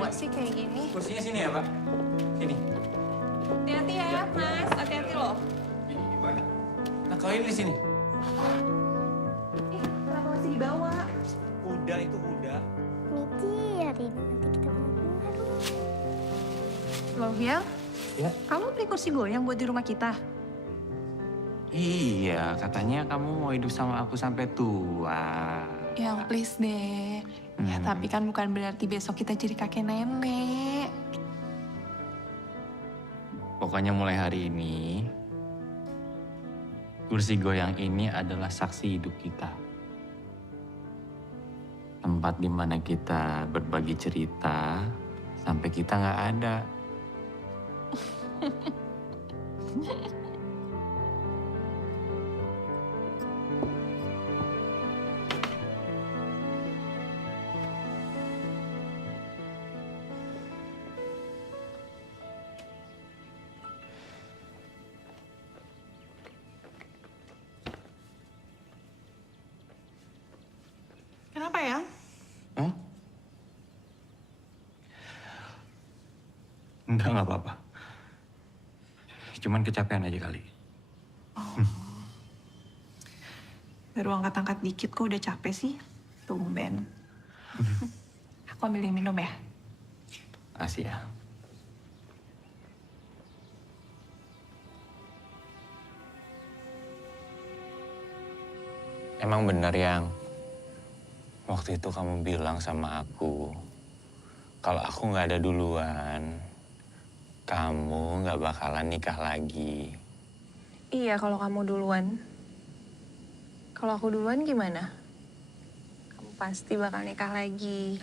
Kok sih kayak gini? Kursinya sini ya, Pak. Sini. Hati-hati ya, Mas. Hati-hati loh. Ini gimana? Nah, kalau ini di sini. Kenapa masih dibawa? Kuda itu kuda. Miki, hari ini nanti kita mau keluar. Loh, Yang? Ya. Kamu beli kursi goyang buat di rumah kita? Iya, katanya kamu mau hidup sama aku sampai tua. Yang please deh. Ya, tapi kan bukan berarti besok kita jadi kakek nenek. Pokoknya mulai hari ini, kursi goyang ini adalah saksi hidup kita. Tempat di mana kita berbagi cerita sampai kita nggak ada. Kenapa ya? Hmm? Enggak apa-apa. Cuman kecapean aja kali. Baru angkat-angkat dikit kok udah capek sih. Tumben. Aku ambilin minum ya. Makasih ya. Emang benar yang waktu itu kamu bilang sama aku, kalau aku nggak ada duluan, kamu nggak bakalan nikah lagi. Iya, kalau kamu duluan. Kalau aku duluan gimana? Kamu pasti bakal nikah lagi.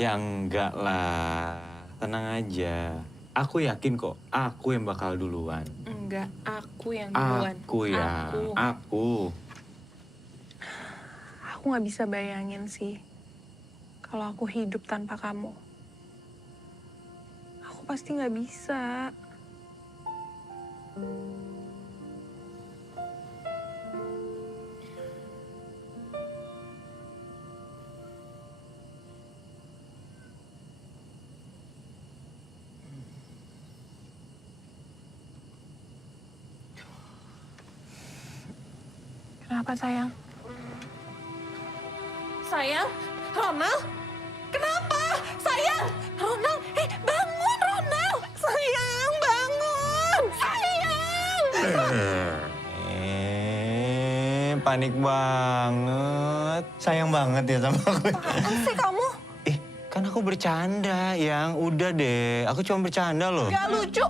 Ya enggak lah, tenang aja. Aku yakin kok, aku yang bakal duluan. Enggak, aku yang duluan. Aku ya, aku. Aku nggak bisa bayangin sih kalau aku hidup tanpa kamu. Aku pasti nggak bisa. Kenapa sayang? Sayang, Ronald, kenapa? Sayang, Ronald, bangun Ronald, sayang bangun, sayang. Panik banget. Sayang banget ya sama aku. Apaan sih kamu? Kan aku bercanda, yang udah deh. Aku cuma bercanda loh. Gak lucu.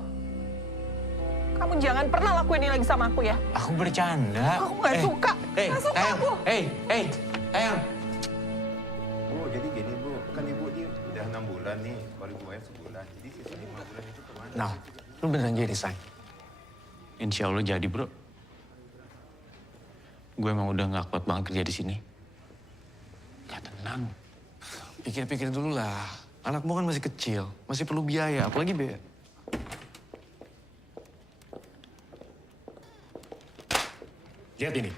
Kamu jangan pernah lakuin ini lagi sama aku ya. Aku bercanda. Aku nggak suka. Nggak suka sayang. aku. Sayang. Bu, jadi gini Bu, kan Ibu ini udah 6 bulan nih, baru Ibu bayar sebulan. Jadi sisa 5 bulan itu kemana? Nah, lu beneran jadi, Say? Insya Allah jadi, bro. Gue emang udah gak kuat banget kerja di sini. Ya tenang. Pikir-pikir dulu lah. Anakmu kan masih kecil, masih perlu biaya, apalagi biaya. Lihat ini.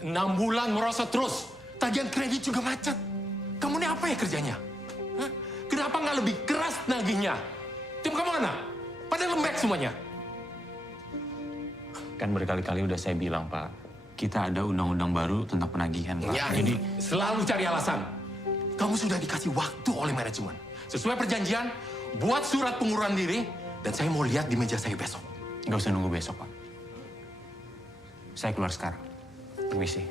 6 bulan merosot terus. Tagihan kredit juga macet. Kamu ini apa ya kerjanya? Hah? Kenapa nggak lebih keras nagihnya? Tim kamu mana? Pada lembek semuanya. Kan berkali-kali udah saya bilang, Pak. Kita ada undang-undang baru tentang penagihan, Pak. Ya, jadi selalu cari alasan. Kamu sudah dikasih waktu oleh manajemen. Sesuai perjanjian, buat surat pengunduran diri, dan saya mau lihat di meja saya besok. Nggak usah nunggu besok, Pak. Saya keluar sekarang. Permisi.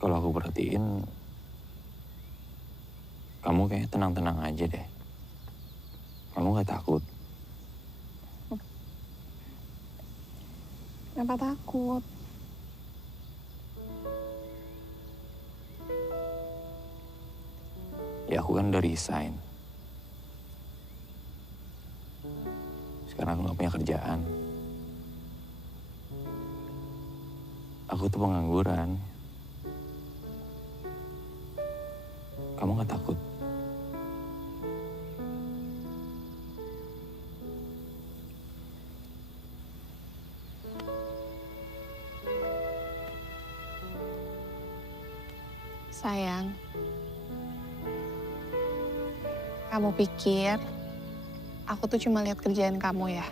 Kalau aku perhatiin, kamu kayak tenang-tenang aja deh. Kamu nggak takut? Kenapa takut? Ya aku kan udah resign. Sekarang aku nggak punya kerjaan. Aku tuh pengangguran. Kamu nggak takut? Sayang, kamu pikir aku tuh cuma lihat kerjaan kamu ya?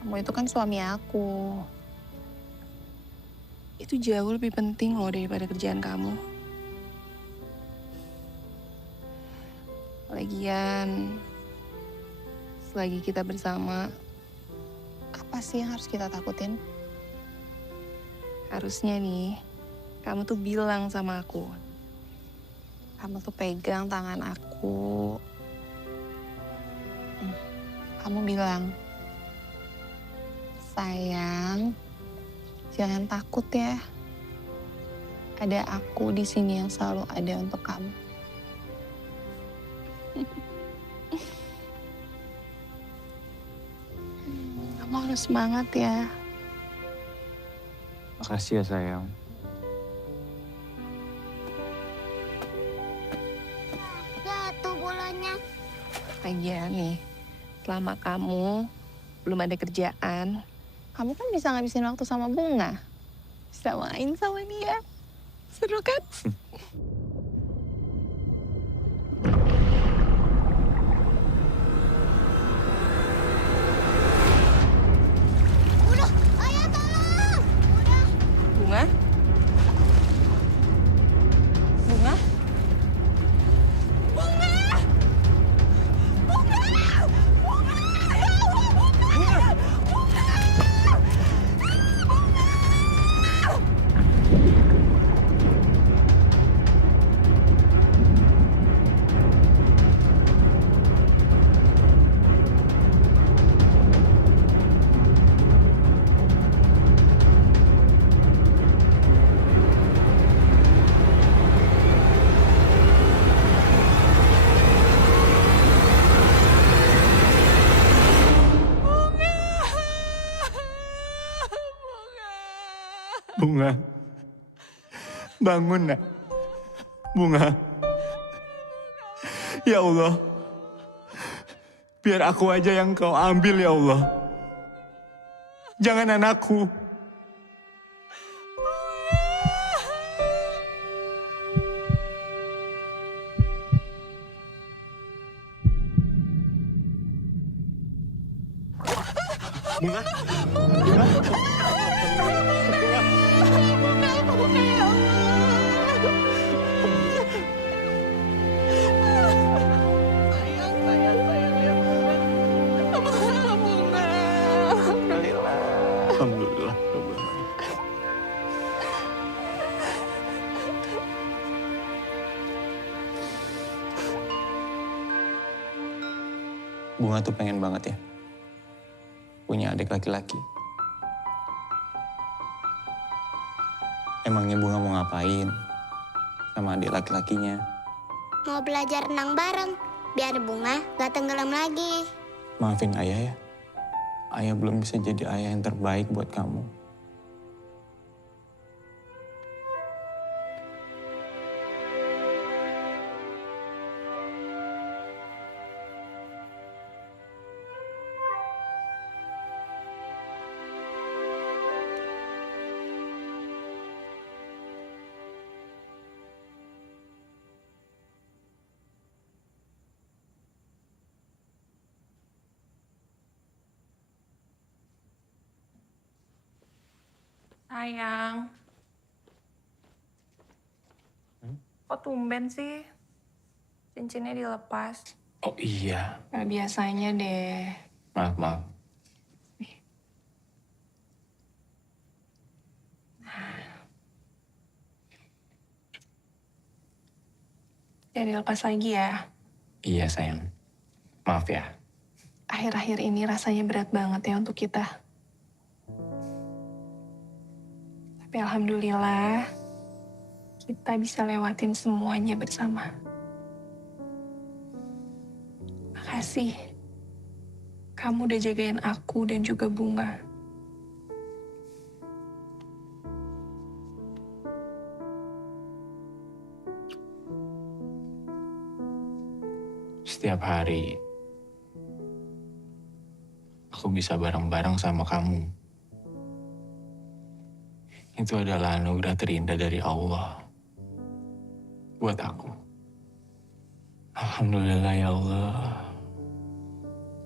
Kamu itu kan suami aku. Itu jauh lebih penting loh daripada kerjaan kamu. Lagian, selagi kita bersama, apa sih yang harus kita takutin? Harusnya nih, kamu tuh bilang sama aku. Kamu tuh pegang tangan aku. Kamu bilang, sayang, jangan takut ya. Ada aku di sini yang selalu ada untuk kamu. Kamu harus semangat ya. Makasih ya sayang. Jatuh bolanya. Lagian nih, selama kamu belum ada kerjaan, kamu kan bisa ngabisin waktu sama Bunga. Bisa main sama dia. Seru kan? Udah, ayah tolong. Udah. Bunga? Bunga? Bunga. Bangun nak. Bunga. Ya Allah. Biar aku aja yang kau ambil ya Allah. Jangan anakku. Bunga. Alhamdulillah. Bunga tuh pengen banget ya punya adik laki-laki. Emangnya Bunga mau ngapain sama adik laki-lakinya? Mau belajar renang bareng, biar Bunga gak tenggelam lagi. Maafin ayah ya. Ayah belum bisa jadi ayah yang terbaik buat kamu. Sayang. Kok tumben sih? Cincinnya dilepas. Oh iya. Gak biasanya deh. Maaf. Ya dilepas lagi ya. Iya sayang. Maaf ya. Akhir-akhir ini rasanya berat banget ya untuk kita. Tapi alhamdulillah, kita bisa lewatin semuanya bersama. Makasih. Kamu udah jagain aku dan juga Bunga. Setiap hari, aku bisa bareng-bareng sama kamu. itu adalah anugerah terindah dari Allah buat aku. Alhamdulillah ya Allah.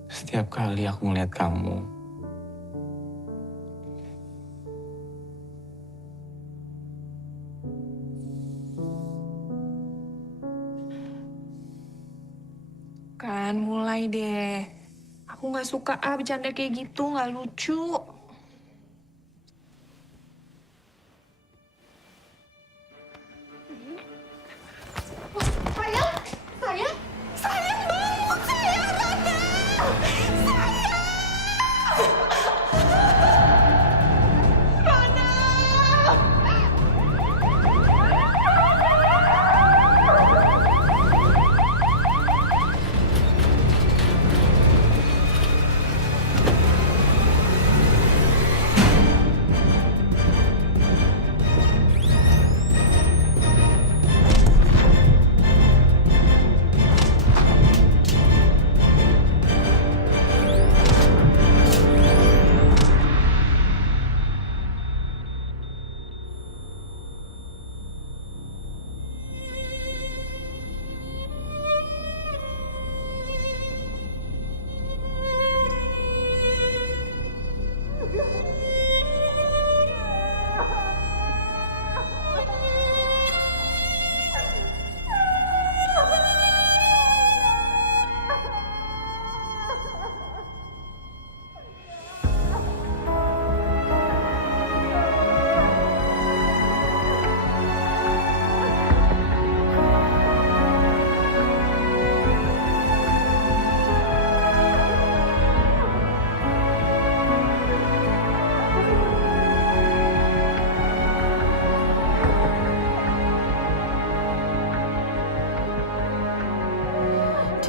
Setiap kali aku melihat kamu, Kan mulai deh. Aku nggak suka bercanda kayak gitu, nggak lucu.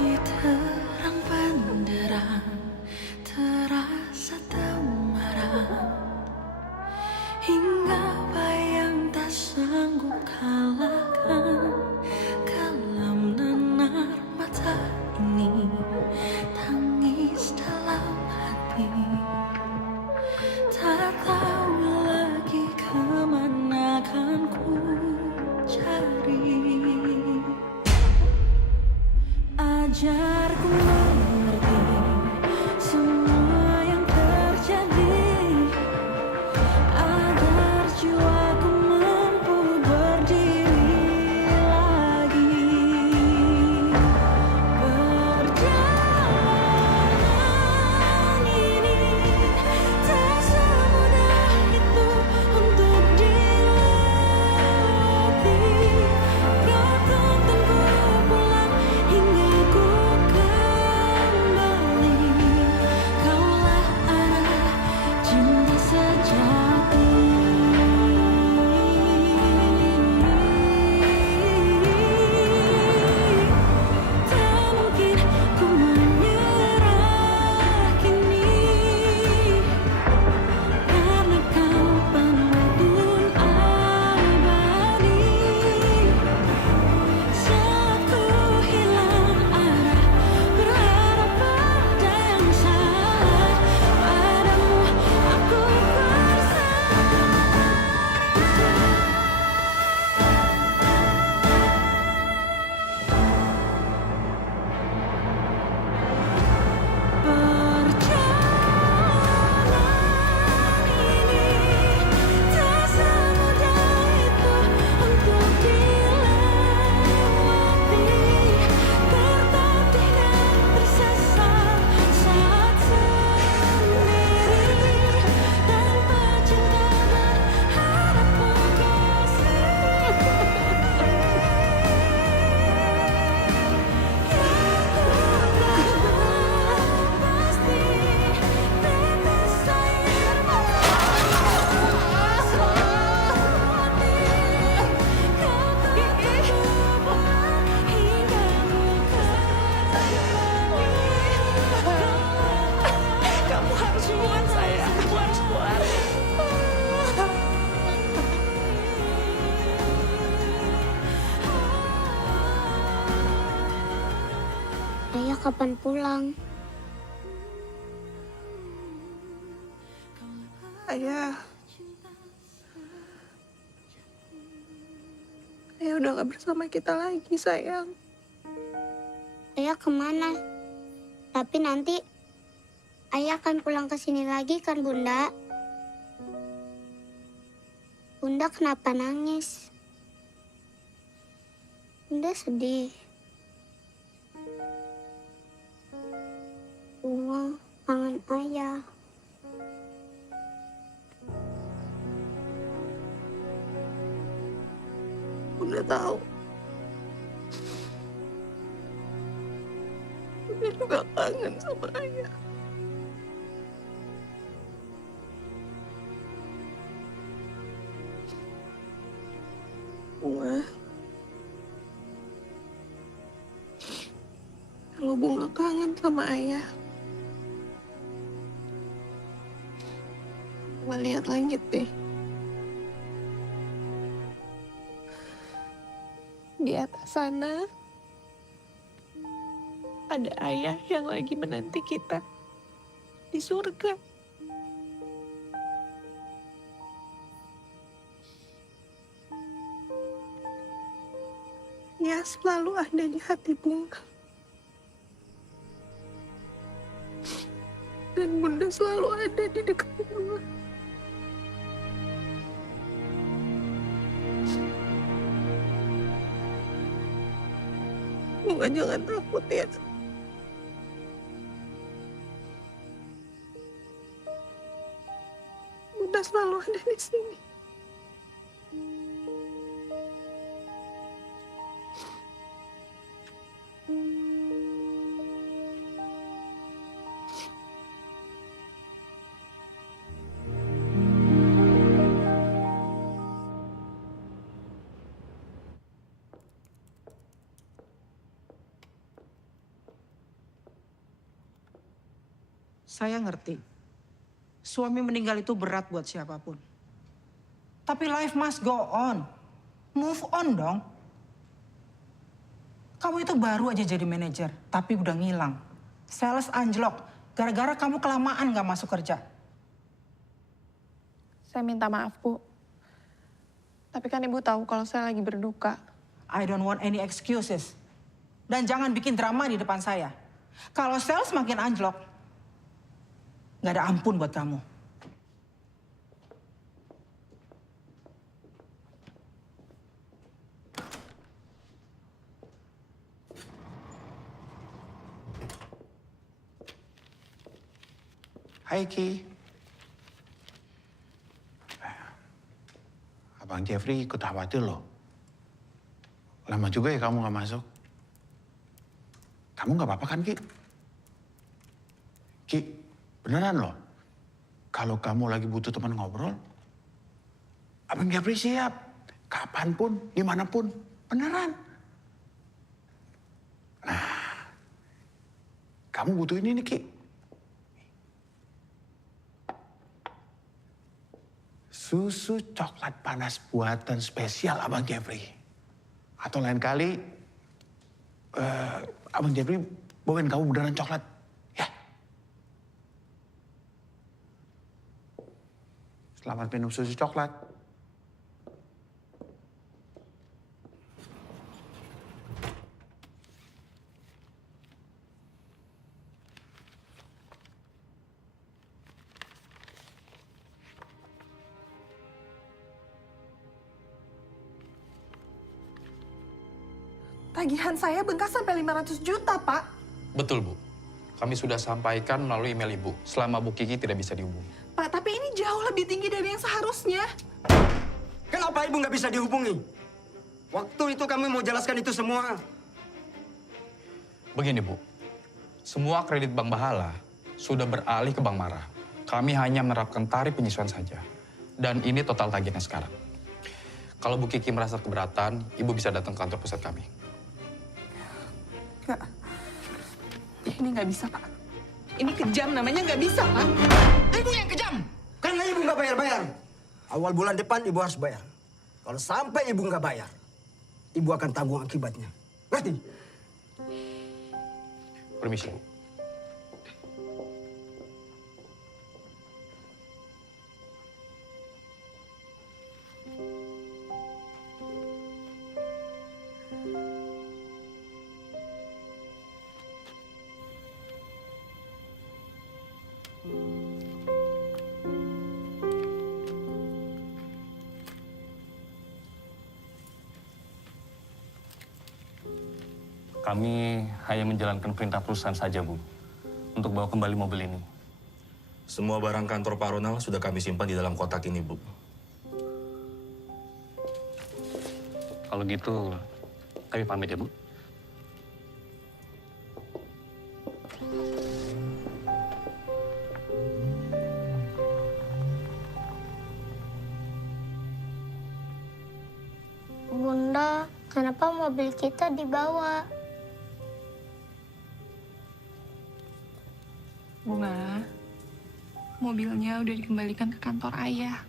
Di terang benderang terasa temaram, hingga bayang tak sanggup kalahkan. Kelam nanar mata ini, tangis dalam hati, tak tahu lagi kemana kan ku cari. Ajarku mengerti semua yang terjadi, agar jiwaku mampu berdiri lagi. Perjalanan ini tak semudah itu untuk dilewati. Kau tuntunku pulang hingga ku kembali. Kaulah arah cinta sejati. Tak mungkin ku menyerah kini, karena kau penuntun abadi. Saat ku hilang arah, berharap pada yang salah, padamu aku Perjalanan ini tak semudah itu untuk dilewati. Tertatih dan tersesat saat sendiri, tanpa cinta berharap kasih. Kamu harus kuat, sayang. Kamu harus kuat. Ayah kapan pulang? Ayah Ayah udah gak bersama kita lagi, sayang. Ayah kemana? Tapi nanti ayah akan pulang ke sini lagi kan, Bunda? Bunda kenapa nangis? Bunda sedih. Bunga kangen ayah. Bunda tahu. Bunda juga kangen sama ayah. Bunga. Kalau Bunga kangen sama ayah, Bunga lihat langit deh. Di atas sana ada ayah yang lagi menanti kita di surga. Dia selalu ada di hati Bunga. Dan Bunda selalu ada di dekat Bunga. Bunga jangan takut ya. Bunda selalu ada di sini. Saya ngerti. Suami meninggal itu berat buat siapapun. Tapi life must go on. Move on dong. Kamu itu baru aja jadi manajer, tapi udah ngilang. Sales anjlok, gara-gara kamu kelamaan gak masuk kerja. Saya minta maaf, Bu. Tapi kan Ibu tahu kalau saya lagi berduka. I don't want any excuses. Dan jangan bikin drama di depan saya. Kalau sales makin anjlok, gak ada ampun buat kamu. Hai Ki. Abang Jeffrey ikut khawatir loh. Lama juga ya kamu nggak masuk. Kamu nggak apa-apa kan Ki? Ki, beneran loh. Kalau kamu lagi butuh teman ngobrol, Abang Jeffrey siap. Kapanpun, dimanapun, beneran. Nah, kamu butuh ini nih Ki. Susu coklat panas buatan spesial Abang Jeffrey. Atau lain kali, Abang Jeffrey bawain kamu beneran coklat. Ya. Selamat minum susu coklat. Tagihan saya bengkak sampai 500 juta, Pak. Betul, Bu. Kami sudah sampaikan melalui email Ibu selama Bu Kiki tidak bisa dihubungi. Pak, tapi ini jauh lebih tinggi dari yang seharusnya. Kenapa Ibu nggak bisa dihubungi? Waktu itu kami mau jelaskan itu semua. Begini, Bu. Semua kredit Bank Bahala sudah beralih ke Bank Mara. Kami hanya menerapkan tarif penyesuaian saja. Dan ini total tagihannya sekarang. Kalau Bu Kiki merasa keberatan, Ibu bisa datang ke kantor pusat kami. Enggak. Ini nggak bisa, Pak. Ini kejam namanya, nggak bisa, Pak. Ibu yang kejam! Karena Ibu nggak bayar-bayar. Awal bulan depan Ibu harus bayar. Kalau sampai Ibu nggak bayar, Ibu akan tanggung akibatnya. Ngerti? Permisi, Bu. Kami hanya menjalankan perintah perusahaan saja, Bu, untuk bawa kembali mobil ini. Semua barang kantor Pak Ronald sudah kami simpan di dalam kotak ini, Bu. Kalau gitu, kami pamit ya, Bu. Bunda, kenapa mobil kita dibawa? Bunga, mobilnya udah dikembalikan ke kantor ayah.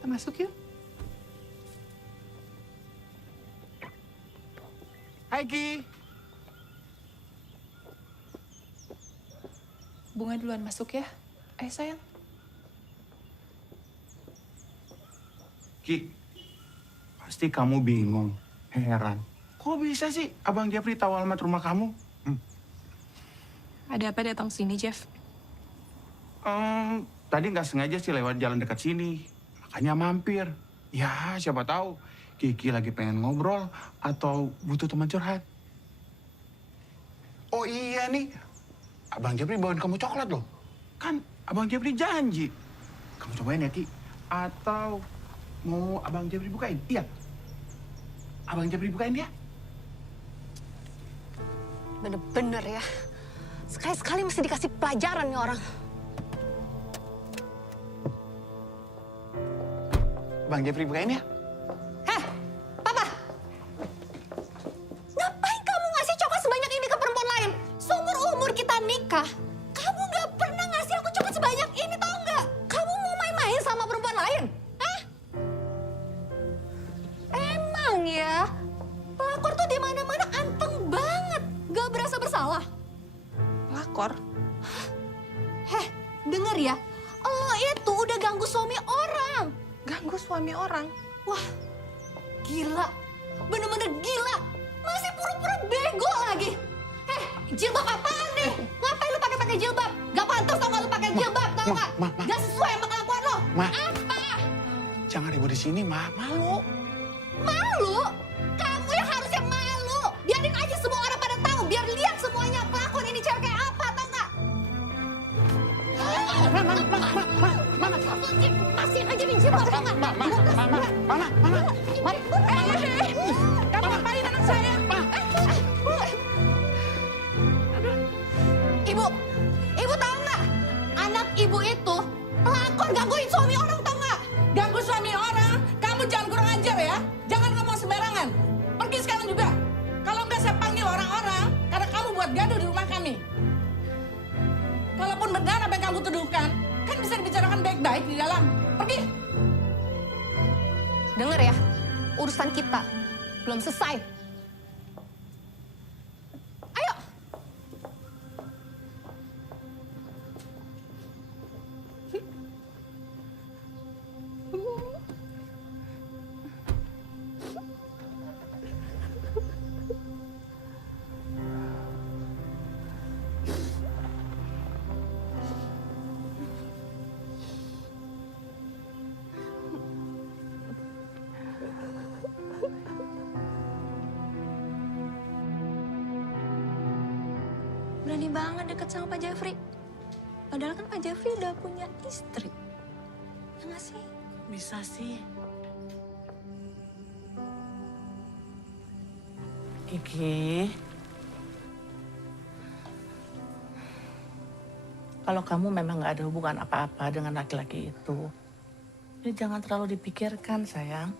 Kita masuk yuk. Hai Ki. Bunga duluan masuk ya. Ayo sayang. Ki, pasti kamu bingung, heran. Kok bisa sih Abang Jeffrey tahu alamat rumah kamu? Ada apa datang sini, Jeff? Tadi nggak sengaja sih lewat jalan dekat sini. Makanya mampir. Ya, siapa tahu Kiki lagi pengen ngobrol atau butuh teman curhat. Oh iya nih, Abang Jeffrey bawain kamu coklat loh. Kan Abang Jeffrey janji. Kamu cobain ya, Ki. Atau mau Abang Jeffrey bukain? Iya. Abang Jeffrey bukain ya. Bener-bener ya. Sekali-sekali mesti dikasih pelajaran nih orang. Bang Jeffrey bukain ya. Heh, Papa. Ngapain kamu ngasih coklat sebanyak ini ke perempuan lain? Seumur-umur kita nikah, kamu nggak pernah ngasih aku coklat sebanyak ini, tau nggak? Kamu mau main-main sama perempuan lain? Hah? Emang ya, pelakor tuh di mana-mana anteng banget. Gak berasa bersalah. Pelakor? Heh, denger ya. Lo itu udah ganggu suami orang. Ganggu suami orang? Wah, gila. Bener-bener gila. Masih pura-pura bego lagi. Jilbab apaan nih? Ngapain lu pakai jilbab? Gak pantas tau gak lu pakai jilbab, tau gak? Gak sesuai sama kelakuan lo. Apa? Jangan ribut di sini, Ma. Malu. Malu? Kamu yang harusnya malu. Biarin aja semua orang pada tahu. Biar lihat semuanya kelakuan ini cewek kayak apa, tau gak? Mana? Pastiin aja nih jilbab, tau gak? Mana? Kamu ngapain anak saya? Ibu tahu nggak? Anak ibu itu pelakor gangguin suami orang, tahu nggak? Ganggu suami orang, kamu jangan kurang ajar ya. Jangan ngomong sembarangan. Pergi sekarang juga. Kalau nggak saya panggil orang-orang, karena kamu buat gaduh di rumah kami. Kalaupun benar apa yang kamu tuduhkan, kan bisa dibicarakan baik-baik di dalam. Pergi. Dengar ya, urusan kita belum selesai. Ayo. Berani banget deket sama Pak Jeffrey. Padahal kan Pak Jeffrey udah punya istri. Ya nggak sih? Bisa sih. Kiki. Kalau kamu memang nggak ada hubungan apa-apa dengan laki-laki itu, ya jangan terlalu dipikirkan, sayang.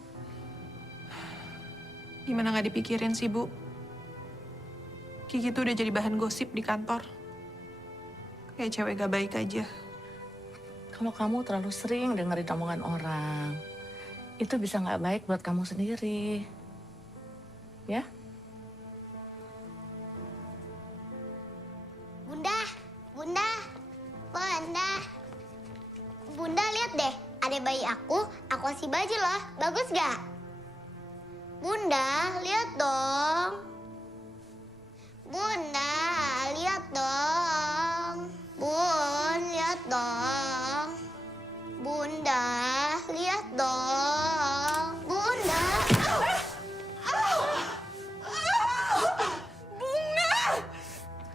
Gimana nggak dipikirin sih, Bu? Kiki tuh udah jadi bahan gosip di kantor. Kayak cewek gak baik aja. Kalau kamu terlalu sering dengerin omongan orang, itu bisa nggak baik buat kamu sendiri. Ya? Bunda lihat deh, ada bayi aku kasih baju loh. Bagus gak? Bunda, lihat dong. Bunda, lihat dong. Bun, lihat dong. Bunda, lihat dong. Bunda. Bunga!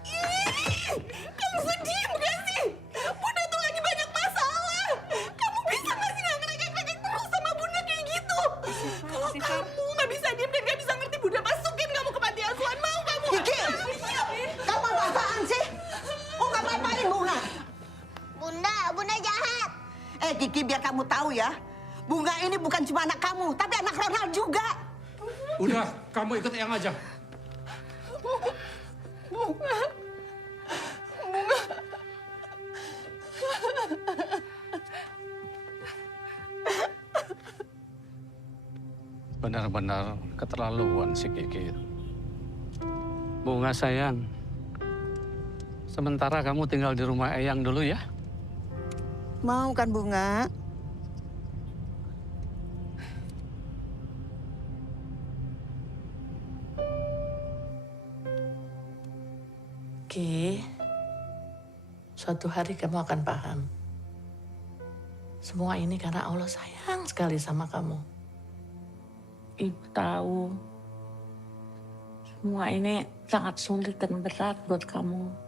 Ih, kamu sedih gak sih? Bunda tuh lagi banyak masalah. Kamu bisa gak sih gak ngerekek-rekek terus sama Bunda kayak gitu? Kalau kamu gak bisa diem dan gak bisa ngerti, Bunda masukin kamu ke panti asuhan. Mau kamu? Kiki! Kamu apa-apaan sih? Oh, kamu apain Bunga? Bunda jahat. Kiki, biar kamu tahu ya. Bunga ini bukan cuma anak kamu, tapi anak Ronald juga. Udah, kamu ikut Eyang aja. Bunga. Benar-benar keterlaluan si Kiki. Bunga sayang, sementara kamu tinggal di rumah Eyang dulu ya. Mau kan Bunga? Ki, suatu hari kamu akan paham. Semua ini karena Allah sayang sekali sama kamu. Ibu tahu, semua ini sangat sulit dan berat buat kamu.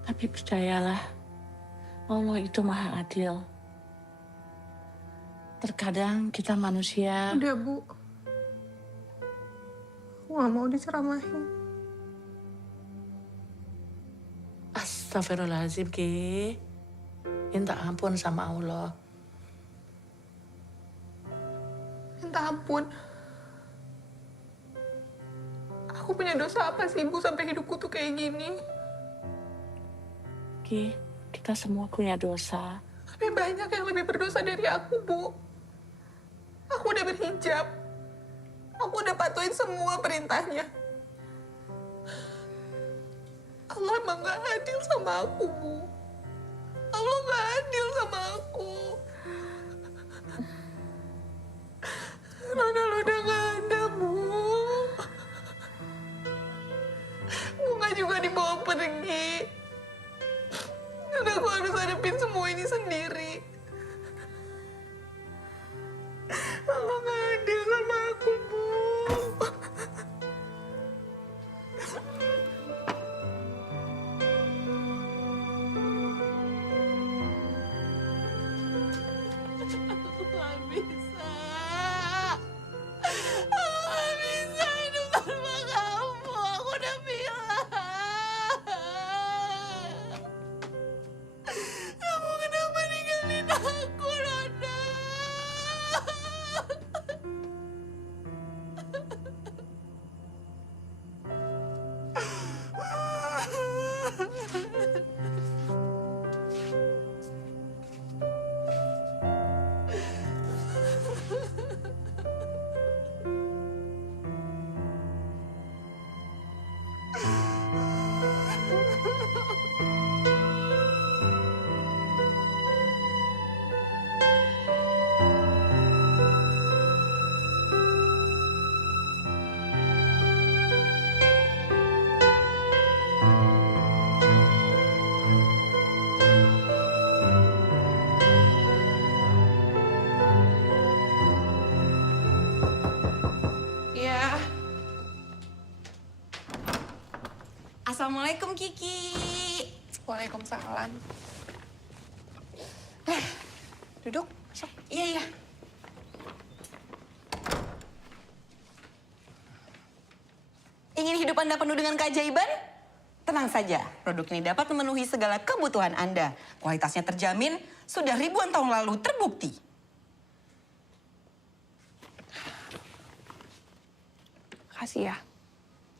Tapi percayalah, Allah itu maha adil. Terkadang kita manusia... Udah, Bu. Aku gak mau diceramahin. Astagfirullahaladzim, Ki. Minta ampun sama Allah. Minta ampun. Aku punya dosa apa sih, Bu, sampai hidupku tuh kayak gini? Ki, kita semua punya dosa. Tapi banyak yang lebih berdosa dari aku, Bu. Aku udah berhijab. Aku udah patuhin semua perintahnya. Allah emang gak adil sama aku, Bu. Allah gak adil sama aku. Ronald udah gak ada, Bu. Bunga juga dibawa pergi. Dan aku harus hadapin semua ini sendiri. Allah gak adil sama aku, Bu. Aku gak bisa. Aku gak bisa hidup tanpa kamu. Aku udah bilang. Kamu kenapa ninggalin aku, Ronald? Ya. Assalamualaikum, Kiki. Waalaikumsalam. Duduk, masuk. Iya, iya. Ingin hidup Anda penuh dengan keajaiban? Tenang saja, produk ini dapat memenuhi segala kebutuhan Anda. Kualitasnya terjamin, sudah ribuan tahun lalu terbukti. Makasih ya.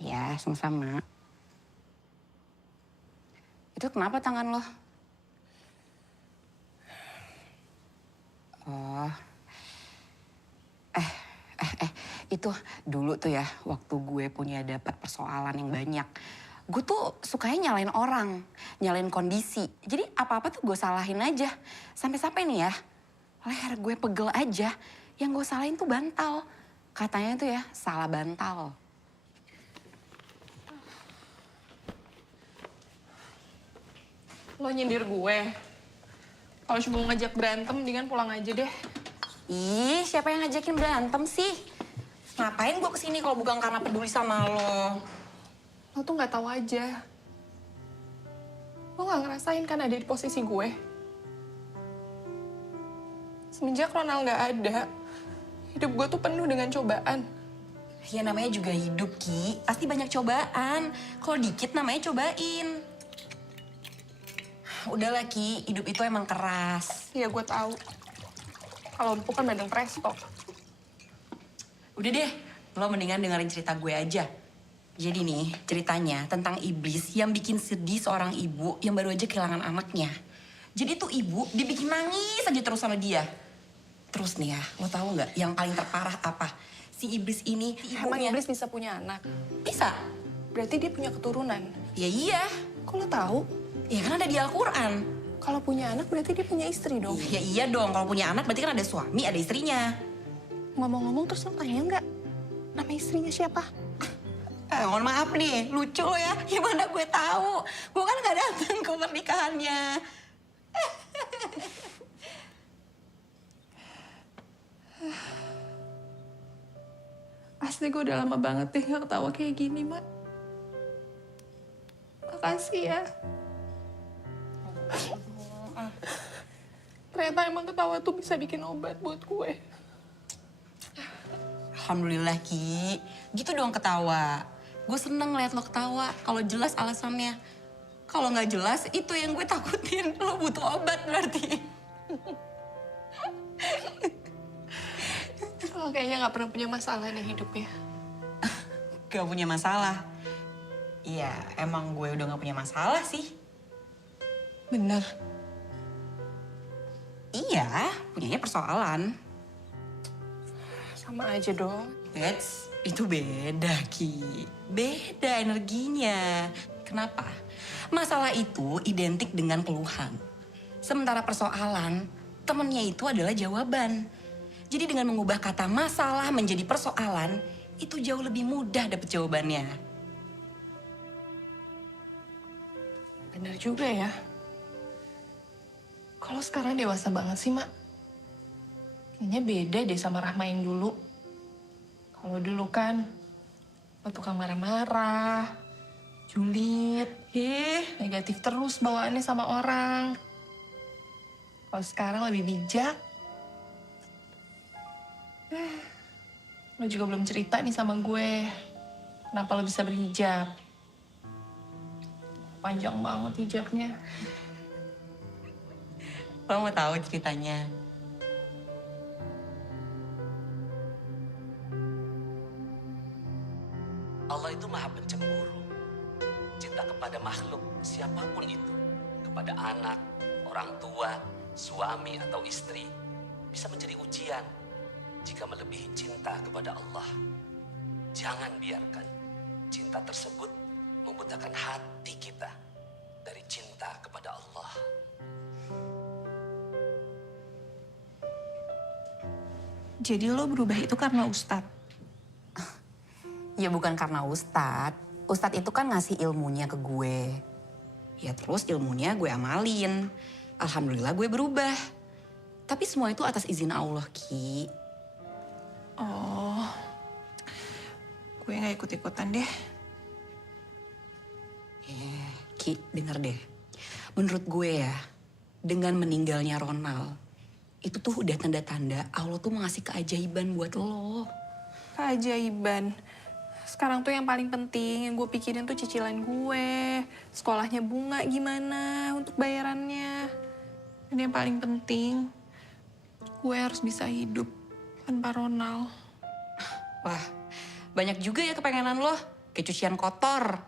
Ya, sama-sama. Itu kenapa tangan lo? Oh. Itu dulu tuh ya, waktu gue punya dapat persoalan yang banyak. Gue tuh sukanya nyalain orang, nyalain kondisi. Jadi apa-apa tuh gue salahin aja. Sampai-sampai nih ya, leher gue pegel aja. Yang gue salahin tuh bantal. Katanya tuh ya salah bantal. Lo nyindir gue. Kalau cuma mau ngajak berantem, mendingan pulang aja deh. Ih, siapa yang ngajakin berantem sih? Ngapain gue kesini kalau bukan karena peduli sama lo? Lo tuh nggak tahu aja. Lo nggak ngerasain kan ada di posisi gue. Semenjak Ronald nggak ada, hidup gue tuh penuh dengan cobaan. Ya namanya juga hidup, Ki. Pasti banyak cobaan. Kalau dikit namanya cobain. Udahlah, Ki. Hidup itu emang keras. Iya, gue tahu. Kalau empuk kan badan presto. Udah deh, lo mendingan dengerin cerita gue aja. Jadi nih, ceritanya tentang iblis yang bikin sedih seorang ibu yang baru aja kehilangan anaknya. Jadi tuh ibu dibikin nangis aja terus sama dia. Terus nih ya, lo tahu nggak yang paling terparah apa? Si iblis ini, Emang iblis bisa punya anak? Bisa. Berarti dia punya keturunan? Ya iya. Kok lo tahu? Ya kan ada di Al-Quran. Kalau punya anak berarti dia punya istri dong? Ya iya dong, kalau punya anak berarti kan ada suami, ada istrinya. Ngomong-ngomong terus lo tanya nggak? Nama istrinya siapa? Mohon maaf nih, lucu lo ya. Gimana gue tahu? Gue kan nggak datang ke pernikahannya. Asli gue udah lama banget deh gak ketawa kayak gini, Mak. Makasih ya. Ternyata emang ketawa tuh bisa bikin obat buat gue. Alhamdulillah, Ki. Gitu dong ketawa. Gue seneng liat lo ketawa kalau jelas alasannya. Kalau nggak jelas, itu yang gue takutin. Lo butuh obat berarti. Lo kayaknya gak pernah punya masalah nih hidupnya. Gak punya masalah. Iya, emang gue udah gak punya masalah sih. Bener? Iya, punyanya persoalan. Sama aja dong. Itu beda, Ki. Beda energinya. Kenapa? Masalah itu identik dengan keluhan. Sementara persoalan, temennya itu adalah jawaban. Jadi dengan mengubah kata masalah menjadi persoalan, itu jauh lebih mudah dapet jawabannya. Bener juga ya. Kalau sekarang dewasa banget sih, Mak. Kayaknya beda deh sama Rahma yang dulu. Kalau dulu kan, lo tukang marah-marah, julid, negatif terus bawaannya sama orang. Kalau sekarang lebih bijak. Lo juga belum cerita nih sama gue. Kenapa lo bisa berhijab? Panjang banget hijabnya. Lo mau tahu ceritanya? Allah itu maha pencemburu. Cinta kepada makhluk, siapapun itu. Kepada anak, orang tua, suami atau istri. Bisa menjadi ujian jika melebihi cinta kepada Allah. Jangan biarkan cinta tersebut membutakan hati kita dari cinta kepada Allah. Jadi lo berubah itu karena Ustadz? Ya bukan karena Ustadz. Ustadz itu kan ngasih ilmunya ke gue. Ya terus ilmunya gue amalin. Alhamdulillah gue berubah. Tapi semua itu atas izin Allah, Ki. Oh, gue gak ikut-ikutan deh. Ki, denger deh. Menurut gue ya, dengan meninggalnya Ronald, itu tuh udah tanda-tanda Allah tuh mau ngasih keajaiban buat lo. Keajaiban? Sekarang tuh yang paling penting, yang gue pikirin tuh cicilan gue. Sekolahnya Bunga gimana untuk bayarannya. Dan yang paling penting, gue harus bisa hidup tanpa Ronald. Wah, banyak juga ya kepengenan lo. Kayak cucian kotor.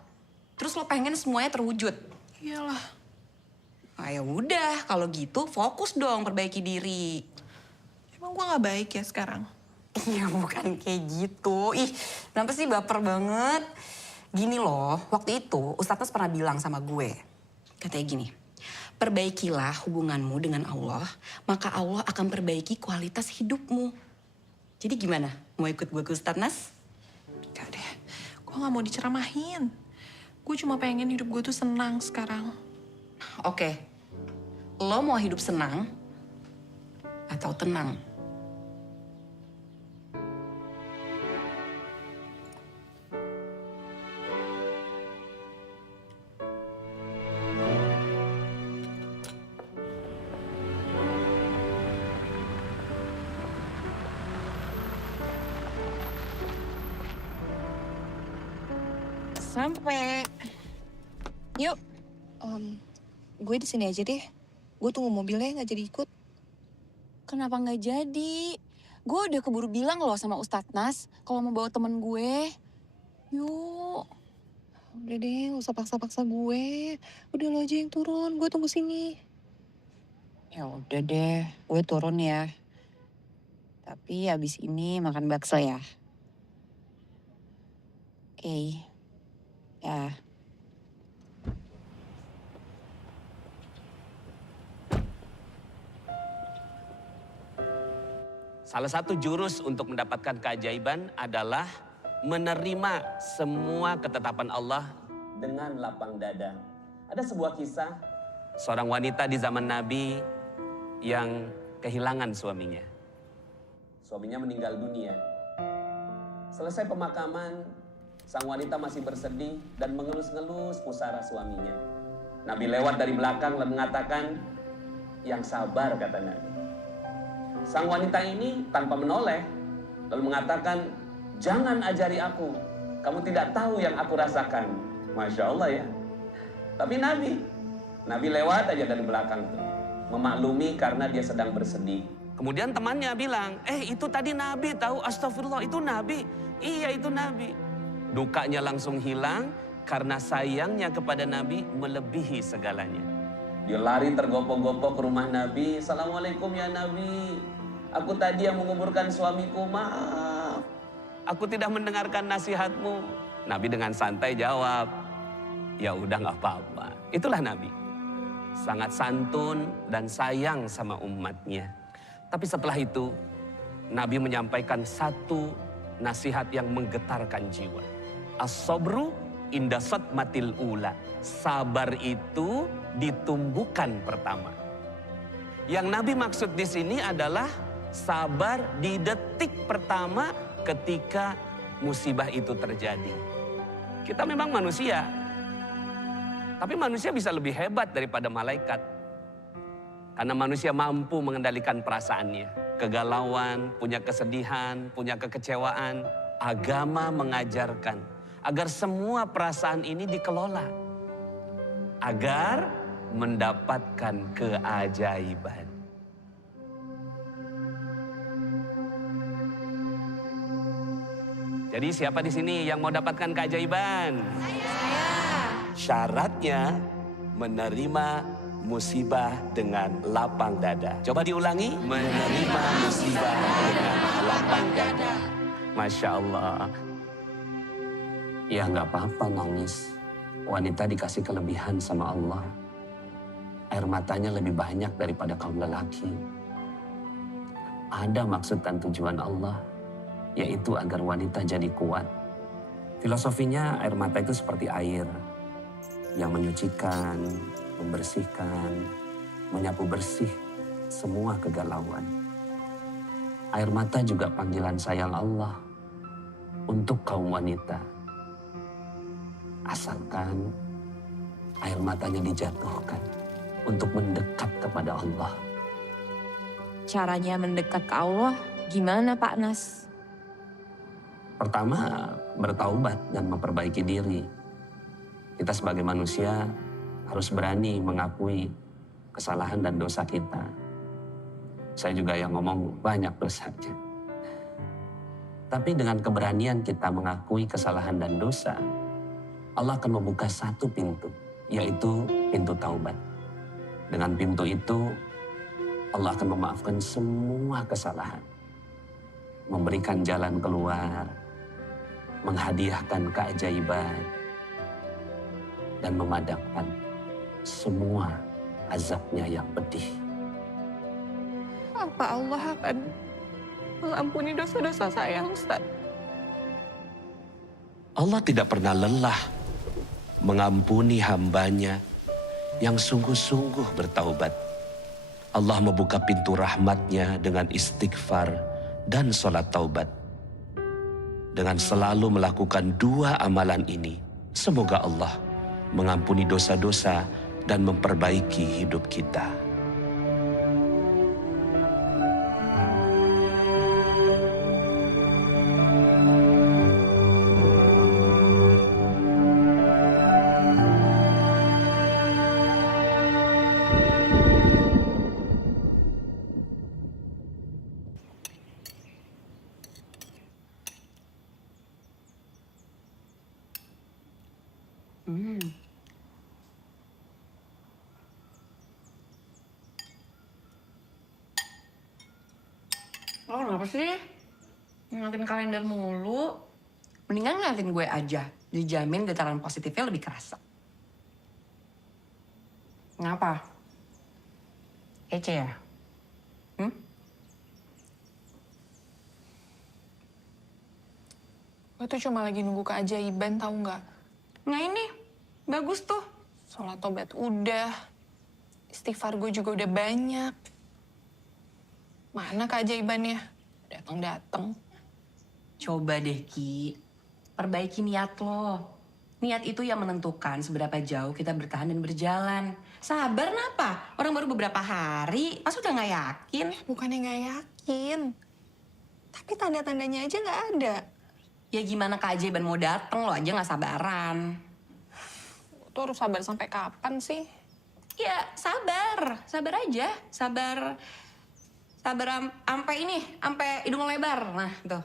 Terus lo pengen semuanya terwujud. Iyalah. Nah, ya udah, kalau gitu fokus dong perbaiki diri. Emang gue gak baik ya sekarang? Iya, bukan kayak gitu. Ih, kenapa sih baper banget? Gini loh, waktu itu Ustadz pernah bilang sama gue. Katanya gini, perbaikilah hubunganmu dengan Allah, maka Allah akan perbaiki kualitas hidupmu. Jadi gimana? Mau ikut gue ke Ustadz Nas? Gak deh, gue gak mau diceramahin. Gue cuma pengen hidup gue tuh senang sekarang. Oke, lo mau hidup senang atau tenang? Sampai. Yuk. Gue di sini aja deh. Gue tunggu mobilnya nggak jadi ikut. Kenapa nggak jadi? Gue udah keburu bilang loh sama Ustadz Nas kalau mau bawa temen gue. Yuk. Udah deh, nggak usah paksa-paksa gue. Udah lo aja yang turun, gue tunggu sini. Ya udah deh, gue turun ya. Tapi abis ini makan bakso ya. Oke. Ya. Salah satu jurus untuk mendapatkan keajaiban adalah menerima semua ketetapan Allah dengan lapang dada. Ada sebuah kisah seorang wanita di zaman Nabi yang kehilangan suaminya. Suaminya meninggal dunia. Selesai pemakaman, sang wanita masih bersedih dan mengelus-ngelus pusara suaminya. Nabi lewat dari belakang dan mengatakan, "Yang sabar," kata Nabi. Sang wanita ini tanpa menoleh, lalu mengatakan, "Jangan ajari aku, kamu tidak tahu yang aku rasakan." Masya Allah ya. Tapi Nabi lewat aja dari belakang tuh, memaklumi karena dia sedang bersedih. Kemudian temannya bilang, itu tadi Nabi tahu, astagfirullah itu Nabi. Iya itu Nabi. Dukanya langsung hilang karena sayangnya kepada Nabi melebihi segalanya. Dia lari tergopoh-gopoh ke rumah Nabi. "Assalamualaikum ya Nabi. Aku tadi yang menguburkan suamiku, maaf. Aku tidak mendengarkan nasihatmu." Nabi dengan santai jawab, "Ya udah gak apa-apa." Itulah Nabi. Sangat santun dan sayang sama umatnya. Tapi setelah itu, Nabi menyampaikan satu nasihat yang menggetarkan jiwa. As-sabru inda satmatil ula. Sabar itu ditumbuhkan pertama. Yang Nabi maksud di sini adalah sabar di detik pertama ketika musibah itu terjadi. Kita memang manusia, tapi manusia bisa lebih hebat daripada malaikat. Karena manusia mampu mengendalikan perasaannya. Kegalauan, punya kesedihan, punya kekecewaan. Agama mengajarkan agar semua perasaan ini dikelola. Agar mendapatkan keajaiban. Jadi siapa di sini yang mau dapatkan keajaiban? Saya. Syaratnya menerima musibah dengan lapang dada. Coba diulangi. Menerima musibah dengan lapang dada. Masya Allah. Ya nggak apa-apa nangis. Wanita dikasih kelebihan sama Allah. Air matanya lebih banyak daripada kaum lelaki. Ada maksud dan tujuan Allah, yaitu agar wanita jadi kuat. Filosofinya air mata itu seperti air yang menyucikan, membersihkan, menyapu bersih semua kegalauan. Air mata juga panggilan sayang Allah untuk kaum wanita. Asalkan air matanya dijatuhkan untuk mendekat kepada Allah. Caranya mendekat ke Allah gimana Pak Nas? Pertama, bertaubat dan memperbaiki diri. Kita sebagai manusia harus berani mengakui kesalahan dan dosa kita. Saya juga yang ngomong banyak dosanya. Tapi dengan keberanian kita mengakui kesalahan dan dosa, Allah akan membuka satu pintu, yaitu pintu taubat. Dengan pintu itu, Allah akan memaafkan semua kesalahan. Memberikan jalan keluar, menghadiahkan keajaiban, dan memadamkan semua azabnya yang pedih. Apa Allah akan mengampuni dosa-dosa saya, Ustaz. Allah tidak pernah lelah mengampuni hambanya yang sungguh-sungguh bertaubat. Allah membuka pintu rahmatnya dengan istighfar dan sholat taubat. Dengan selalu melakukan dua amalan ini, semoga Allah mengampuni dosa-dosa dan memperbaiki hidup kita. Lo kenapa sih? Ngeliatin kalender mulu. Mendingan ngeliatin gue aja. Dijamin getaran positifnya lebih kerasa. Ngapa? Ece ya? Gue tuh cuma lagi nunggu keajaiban, tahu nggak? Nah ini, bagus tuh. Sholat tobat udah. Istighfar gue juga udah banyak. Mana keajaibannya? Datang-datang. Coba deh, Ki. Perbaiki niat lo. Niat itu yang menentukan seberapa jauh kita bertahan dan berjalan. Sabar napa? Orang baru beberapa hari, masa udah nggak yakin? Bukannya nggak yakin. Tapi tanda-tandanya aja nggak ada. Ya gimana keajaiban mau dateng, lo aja nggak sabaran. Lo tuh harus sabar sampai kapan sih? Ya sabar, sabar aja. Sabar sampai ini, sampai hidung lebar. Nah tuh.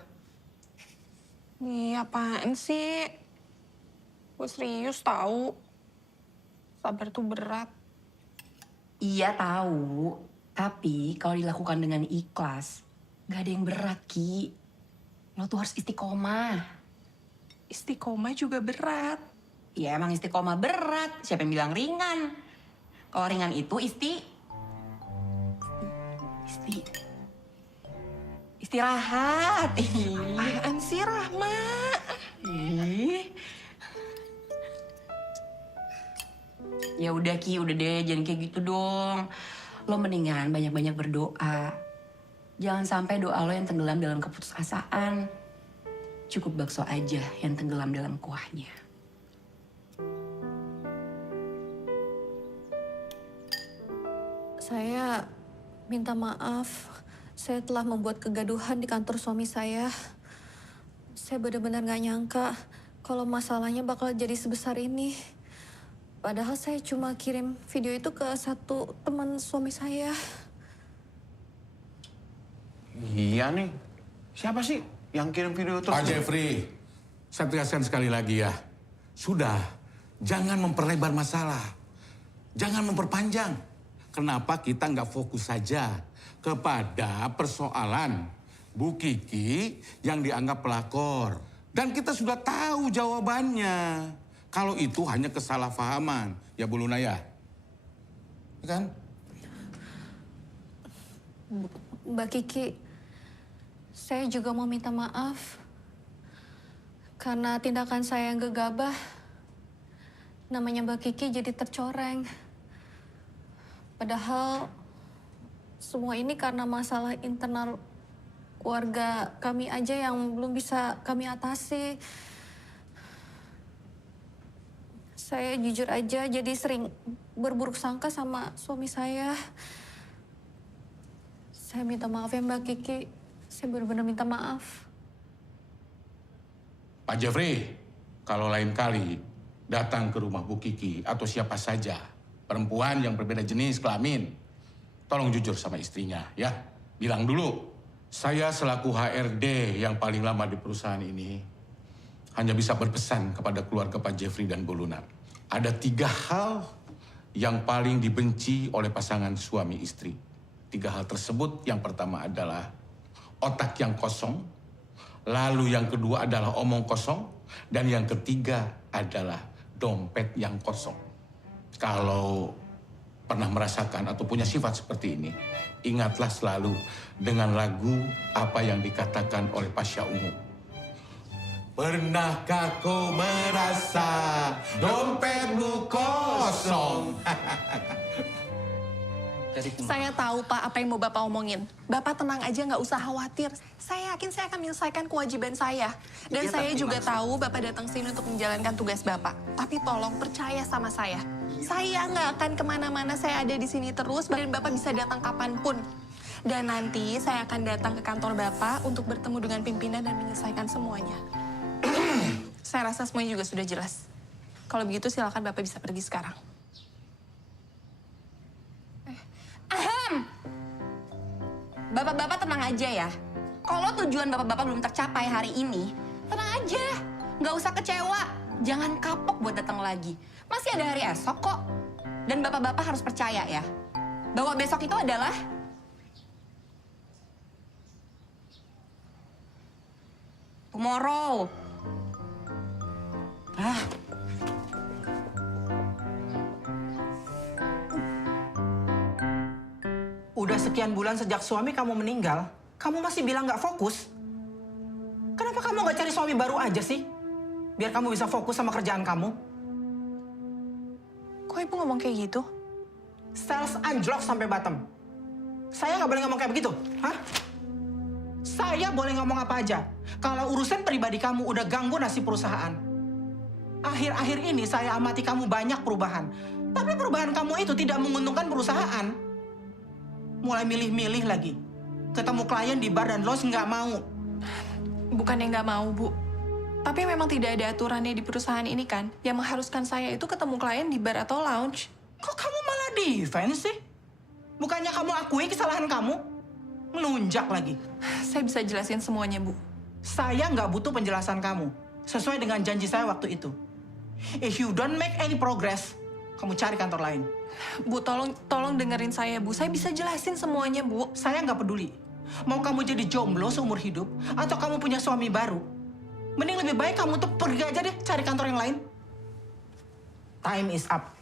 Ih, apaan sih? Gue serius tahu. Sabar tuh berat. Iya tahu, tapi kalau dilakukan dengan ikhlas, nggak ada yang berat, Ki. Lo tuh harus istiqomah. Istiqomah juga berat. Ya emang istiqomah berat, siapa yang bilang ringan? Kalau ringan itu istirahat. Apaan sih, Rahma? Ya udah Ki, udah deh, jangan kayak gitu dong. Lo mendingan banyak-banyak berdoa. Jangan sampai doa lo yang tenggelam dalam keputusasaan. Cukup bakso aja yang tenggelam dalam kuahnya. Saya minta maaf. Saya telah membuat kegaduhan di kantor suami saya. Saya benar-benar gak nyangka kalau masalahnya bakal jadi sebesar ini. Padahal saya cuma kirim video itu ke satu teman suami saya. Iya nih. Siapa sih yang kirim video itu? Pak Jeffrey, saya tegaskan sekali lagi ya. Sudah, jangan memperlebar masalah. Jangan memperpanjang. Kenapa kita nggak fokus saja kepada persoalan Bu Kiki yang dianggap pelakor. Dan kita sudah tahu jawabannya. Kalau itu hanya kesalahpahaman. Ya Bu Luna ya? Kan? Mbak Kiki, saya juga mau minta maaf. Karena tindakan saya yang gegabah, namanya Mbak Kiki jadi tercoreng. Padahal semua ini karena masalah internal keluarga kami aja yang belum bisa kami atasi. Saya jujur aja jadi sering berburuk sangka sama suami saya. Saya minta maaf ya Mbak Kiki. Saya benar-benar minta maaf. Pak Jeffrey, kalau lain kali datang ke rumah Bu Kiki atau siapa saja, perempuan yang berbeda jenis kelamin, tolong jujur sama istrinya ya. Bilang dulu, saya selaku HRD yang paling lama di perusahaan ini, hanya bisa berpesan kepada keluarga Pak Jeffrey dan Bu Luna. Ada 3 hal yang paling dibenci oleh pasangan suami istri. 3 hal tersebut, yang pertama adalah otak yang kosong, lalu yang kedua adalah omong kosong, dan yang ketiga adalah dompet yang kosong. Kalau pernah merasakan atau punya sifat seperti ini, ingatlah selalu dengan lagu apa yang dikatakan oleh Pasha Ungu. Pernahkah kau merasa dompetmu kosong? Saya tahu Pak apa yang mau Bapak omongin. Bapak tenang aja, nggak usah khawatir. Saya yakin saya akan menyelesaikan kewajiban saya. Dan saya juga tahu Bapak datang sini untuk menjalankan tugas Bapak. Tapi tolong percaya sama saya. Saya nggak akan kemana-mana, saya ada di sini terus. Dan Bapak bisa datang kapanpun. Dan nanti saya akan datang ke kantor Bapak untuk bertemu dengan pimpinan dan menyelesaikan semuanya. Saya rasa semuanya juga sudah jelas. Kalau begitu silakan Bapak bisa pergi sekarang. Bapak-bapak tenang aja ya. Kalau tujuan bapak-bapak belum tercapai hari ini, tenang aja. Nggak usah kecewa. Jangan kapok buat datang lagi. Masih ada hari esok kok. Dan bapak-bapak harus percaya ya, bahwa besok itu adalah tomorrow. Udah sekian bulan sejak suami kamu meninggal, kamu masih bilang nggak fokus? Kenapa kamu nggak cari suami baru aja sih? Biar kamu bisa fokus sama kerjaan kamu. Kok Ibu ngomong kayak gitu? Sales anjlok sampai bottom. Saya nggak boleh ngomong kayak begitu, hah? Saya boleh ngomong apa aja. Kalau urusan pribadi kamu udah ganggu nasib perusahaan. Akhir-akhir ini saya amati kamu banyak perubahan. Tapi perubahan kamu itu tidak menguntungkan perusahaan. Mulai milih-milih lagi. Ketemu klien di bar dan los nggak mau. Bukannya nggak mau, Bu. Tapi memang tidak ada aturannya di perusahaan ini kan, yang mengharuskan saya itu ketemu klien di bar atau lounge. Kok kamu malah defense sih? Bukannya kamu akui kesalahan kamu? Melunjak lagi. Saya bisa jelasin semuanya, Bu. Saya nggak butuh penjelasan kamu. Sesuai dengan janji saya waktu itu. If you don't make any progress, kamu cari kantor lain. Bu, tolong dengerin saya, Bu. Saya bisa jelasin semuanya, Bu. Saya nggak peduli. Mau kamu jadi jomblo seumur hidup, atau kamu punya suami baru. Mending lebih baik kamu tuh pergi aja deh, cari kantor yang lain. Time is up.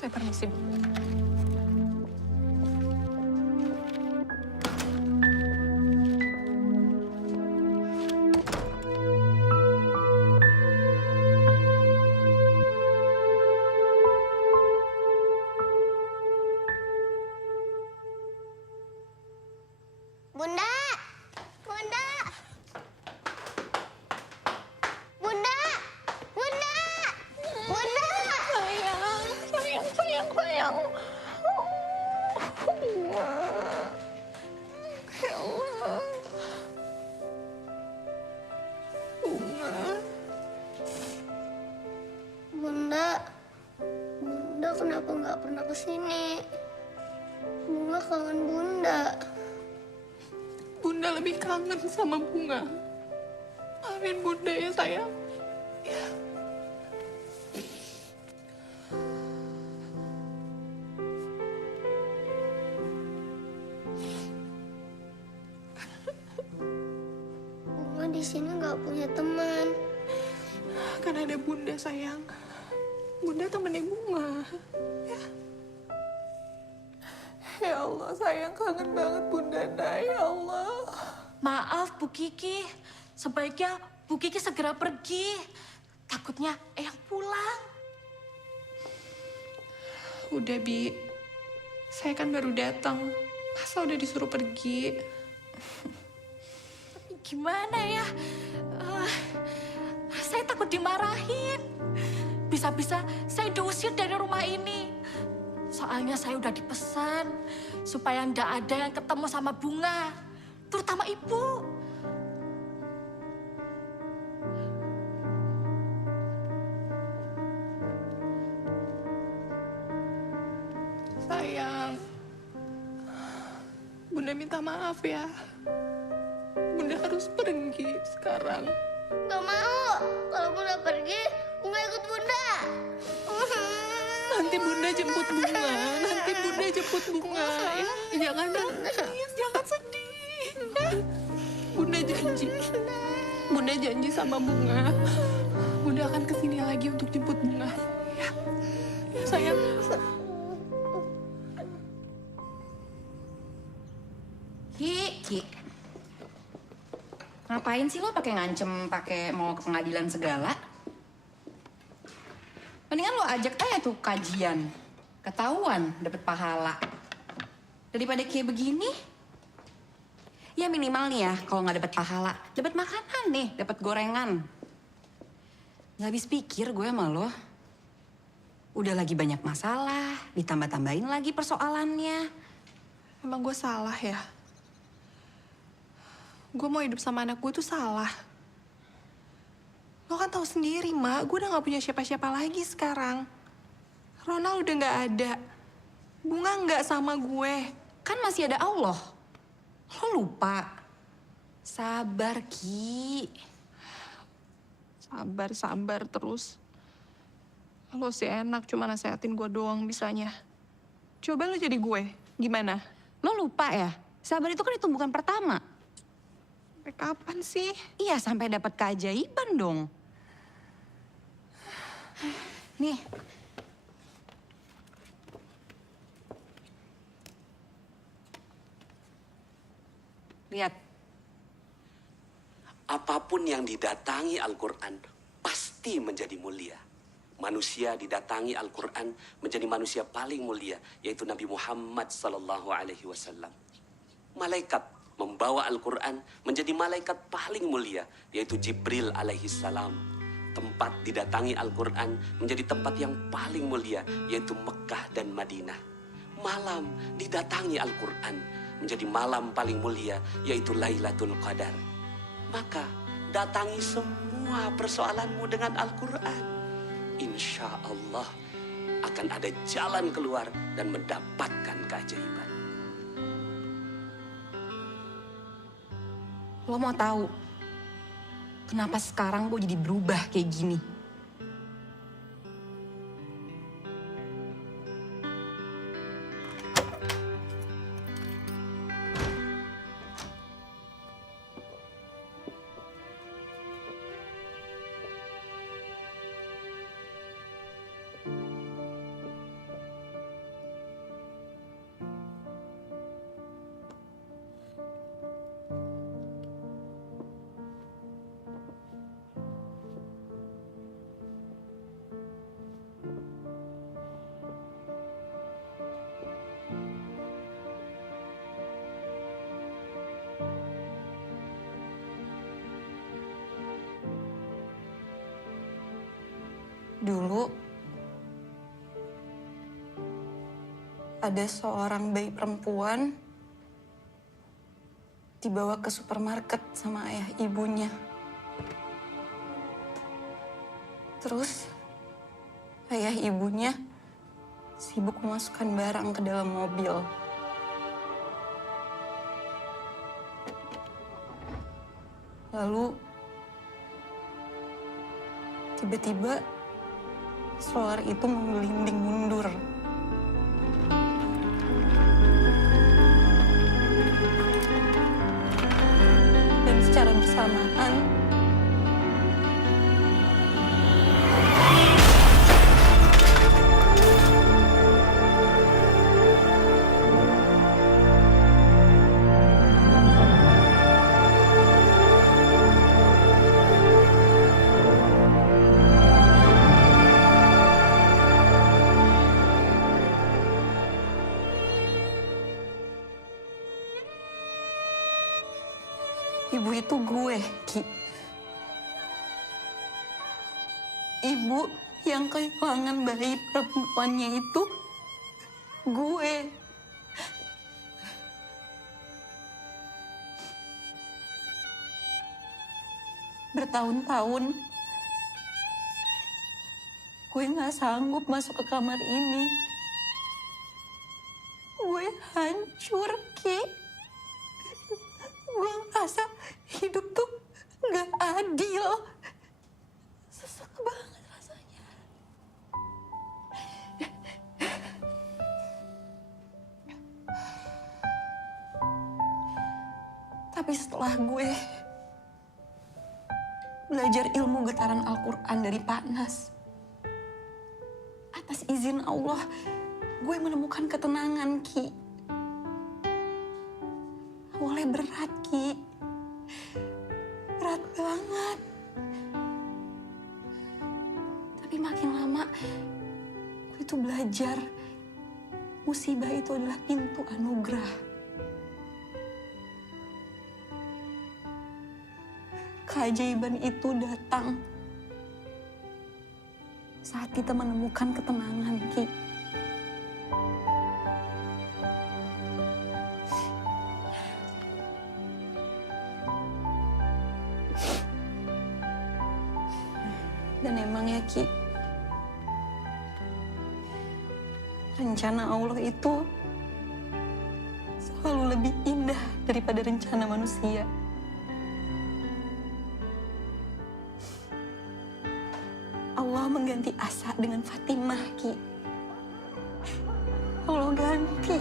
Saya permisi. Bunda! Bunda! Bunda! Bunda! Bunda! Sayang. Ya Allah. Bunda, Bunda kenapa nggak pernah kesini? Bunga kangen Bunda. Bunda lebih kangen sama Bunga. Maafin Bunda ya, sayang. Ya. Bunga di sini nggak punya teman. Kan ada Bunda, sayang. Bunda temennya Bunga. Ya. Ya Allah, sayang kangen banget Bunda. Ya Allah. Maaf Bu Kiki, sebaiknya Bu Kiki segera pergi. Takutnya Eyang pulang. Udah, Bi. Saya kan baru datang. Masa udah disuruh pergi? Gimana ya? Saya takut dimarahin. Bisa-bisa saya diusir dari rumah ini. Soalnya saya udah dipesan supaya ndak ada yang ketemu sama Bunga, terutama Ibu. Sayang. Bunda minta maaf ya. Bunda harus pergi sekarang. Gak mau. Kalau Bunda pergi, Bunga ikut Bunda. Nanti Bunda jemput Bunga. Nanti Bunda jemput Bunga. Ya, jangan nangis, jangan sedih. Ya. Bunda janji. Bunda janji sama Bunga. Bunda akan kesini lagi untuk jemput Bunga. Ya, ya sayang. Ki. Ngapain sih lo pakai ngancem, pakai mau ke pengadilan segala? Mendingan lo ajak aja tuh kajian. Ketahuan dapet pahala. Daripada kayak begini. Ya minimal nih ya, kalau nggak dapet pahala, dapet makanan nih, dapet gorengan. Nggak habis pikir gue sama lo. Udah lagi banyak masalah, ditambah-tambahin lagi persoalannya. Emang gue salah ya? Gue mau hidup sama anak gue tuh salah. Lo kan tahu sendiri, Mak. Gue udah gak punya siapa-siapa lagi sekarang. Ronald udah gak ada. Bunga gak sama gue. Kan masih ada Allah. Lo lupa. Sabar, Ki. Sabar terus. Lo sih enak cuma nasehatin gue doang bisanya. Coba lo jadi gue, gimana? Lo lupa ya? Sabar itu kan tumbukan pertama. Sampai kapan sih? Iya, sampai dapat keajaiban dong. Nih. Lihat. Apapun yang didatangi Al-Quran pasti menjadi mulia. Manusia didatangi Al-Quran menjadi manusia paling mulia, yaitu Nabi Muhammad SAW. Malaikat membawa Al-Quran menjadi malaikat paling mulia, yaitu Jibril alaihissalam. Tempat didatangi Al-Quran menjadi tempat yang paling mulia, yaitu Mekah dan Madinah. Malam didatangi Al-Quran menjadi malam paling mulia, yaitu Lailatul Qadar. Maka datangi semua persoalanmu dengan Al-Quran. Insya Allah akan ada jalan keluar dan mendapatkan keajaiban. Lo mau tahu kenapa sekarang gue jadi berubah kayak gini? Dulu ada seorang bayi perempuan dibawa ke supermarket sama ayah ibunya. Terus ayah ibunya sibuk memasukkan barang ke dalam mobil. Lalu tiba-tiba stroller itu menggelinding mundur. Dan secara bersamaan, ibu itu gue, Ki. Ibu yang kehilangan bayi perempuannya itu gue. Bertahun-tahun gue gak sanggup masuk ke kamar ini. Gue hancur, Ki. Gue ngerasa hidup tuh Nggak adil. Sesek banget rasanya. Tapi setelah gue belajar ilmu getaran Al-Quran dari Pak Nas, atas izin Allah, gue menemukan ketenangan, Ki. Awalnya berat, Ki. Berat banget. Tapi makin lama, gue tuh belajar musibah itu adalah pintu anugerah. Keajaiban itu datang saat kita menemukan ketenangan, Ki. Dan emang ya, Ki, rencana Allah itu selalu lebih indah daripada rencana manusia. Allah mengganti Asa dengan Fatimah, Ki. Allah ganti.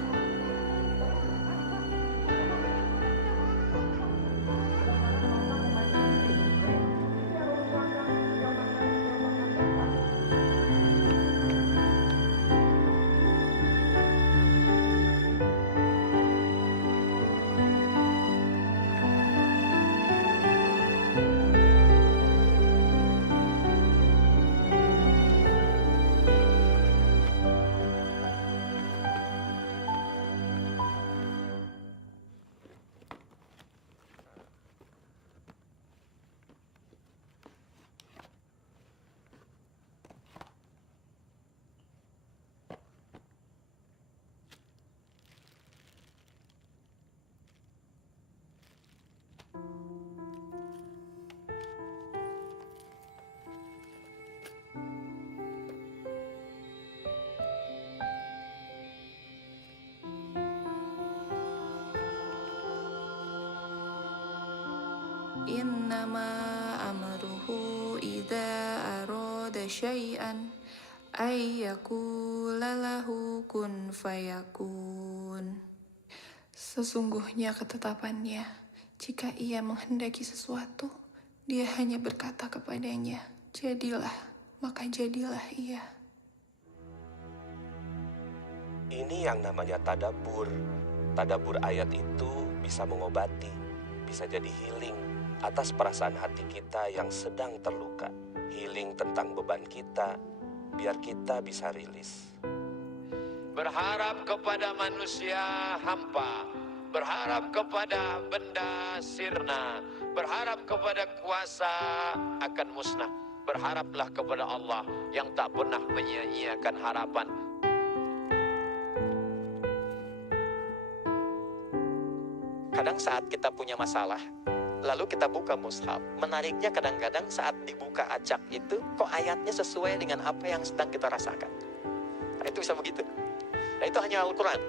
Innama amruhu idza arada syai'an ay yaqula lahu kun fayakun. Sesungguhnya ketetapannya, jika ia menghendaki sesuatu, dia hanya berkata kepadanya, jadilah, maka jadilah ia. Ini yang namanya tadabbur. Tadabbur ayat itu bisa mengobati, bisa jadi healing atas perasaan hati kita yang sedang terluka. Healing tentang beban kita, biar kita bisa rilis. Berharap kepada manusia hampa, berharap kepada benda sirna, berharap kepada kuasa akan musnah. Berharaplah kepada Allah yang tak pernah menyia-nyiakan harapan. Kadang saat kita punya masalah, lalu kita buka mushaf. Menariknya kadang-kadang saat dibuka acak itu, kok ayatnya sesuai dengan apa yang sedang kita rasakan. Nah, itu bisa begitu. Nah, itu hanya Al-Quran.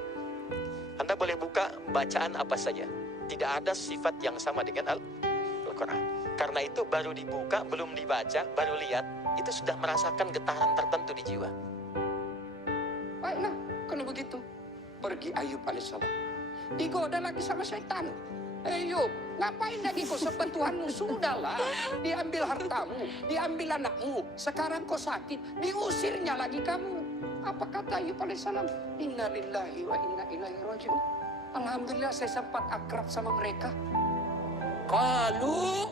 Anda boleh buka bacaan apa saja. Tidak ada sifat yang sama dengan Al-Quran. Karena itu baru dibuka, belum dibaca, baru lihat, itu sudah merasakan getaran tertentu di jiwa. Baiklah, kalau begitu, pergi Ayub alaihissalam. Digoda lagi sama syaitan. Ayub, ngapain lagi kau sembah Tuhanmu? Sudahlah, diambil hartamu, diambil anakmu. Sekarang kau sakit, diusirnya lagi kamu. Apa kata Ayub alaihissalam? Inna lillahi wa inna ilaihi raji'un. Alhamdulillah saya sempat akrab sama mereka. Qalu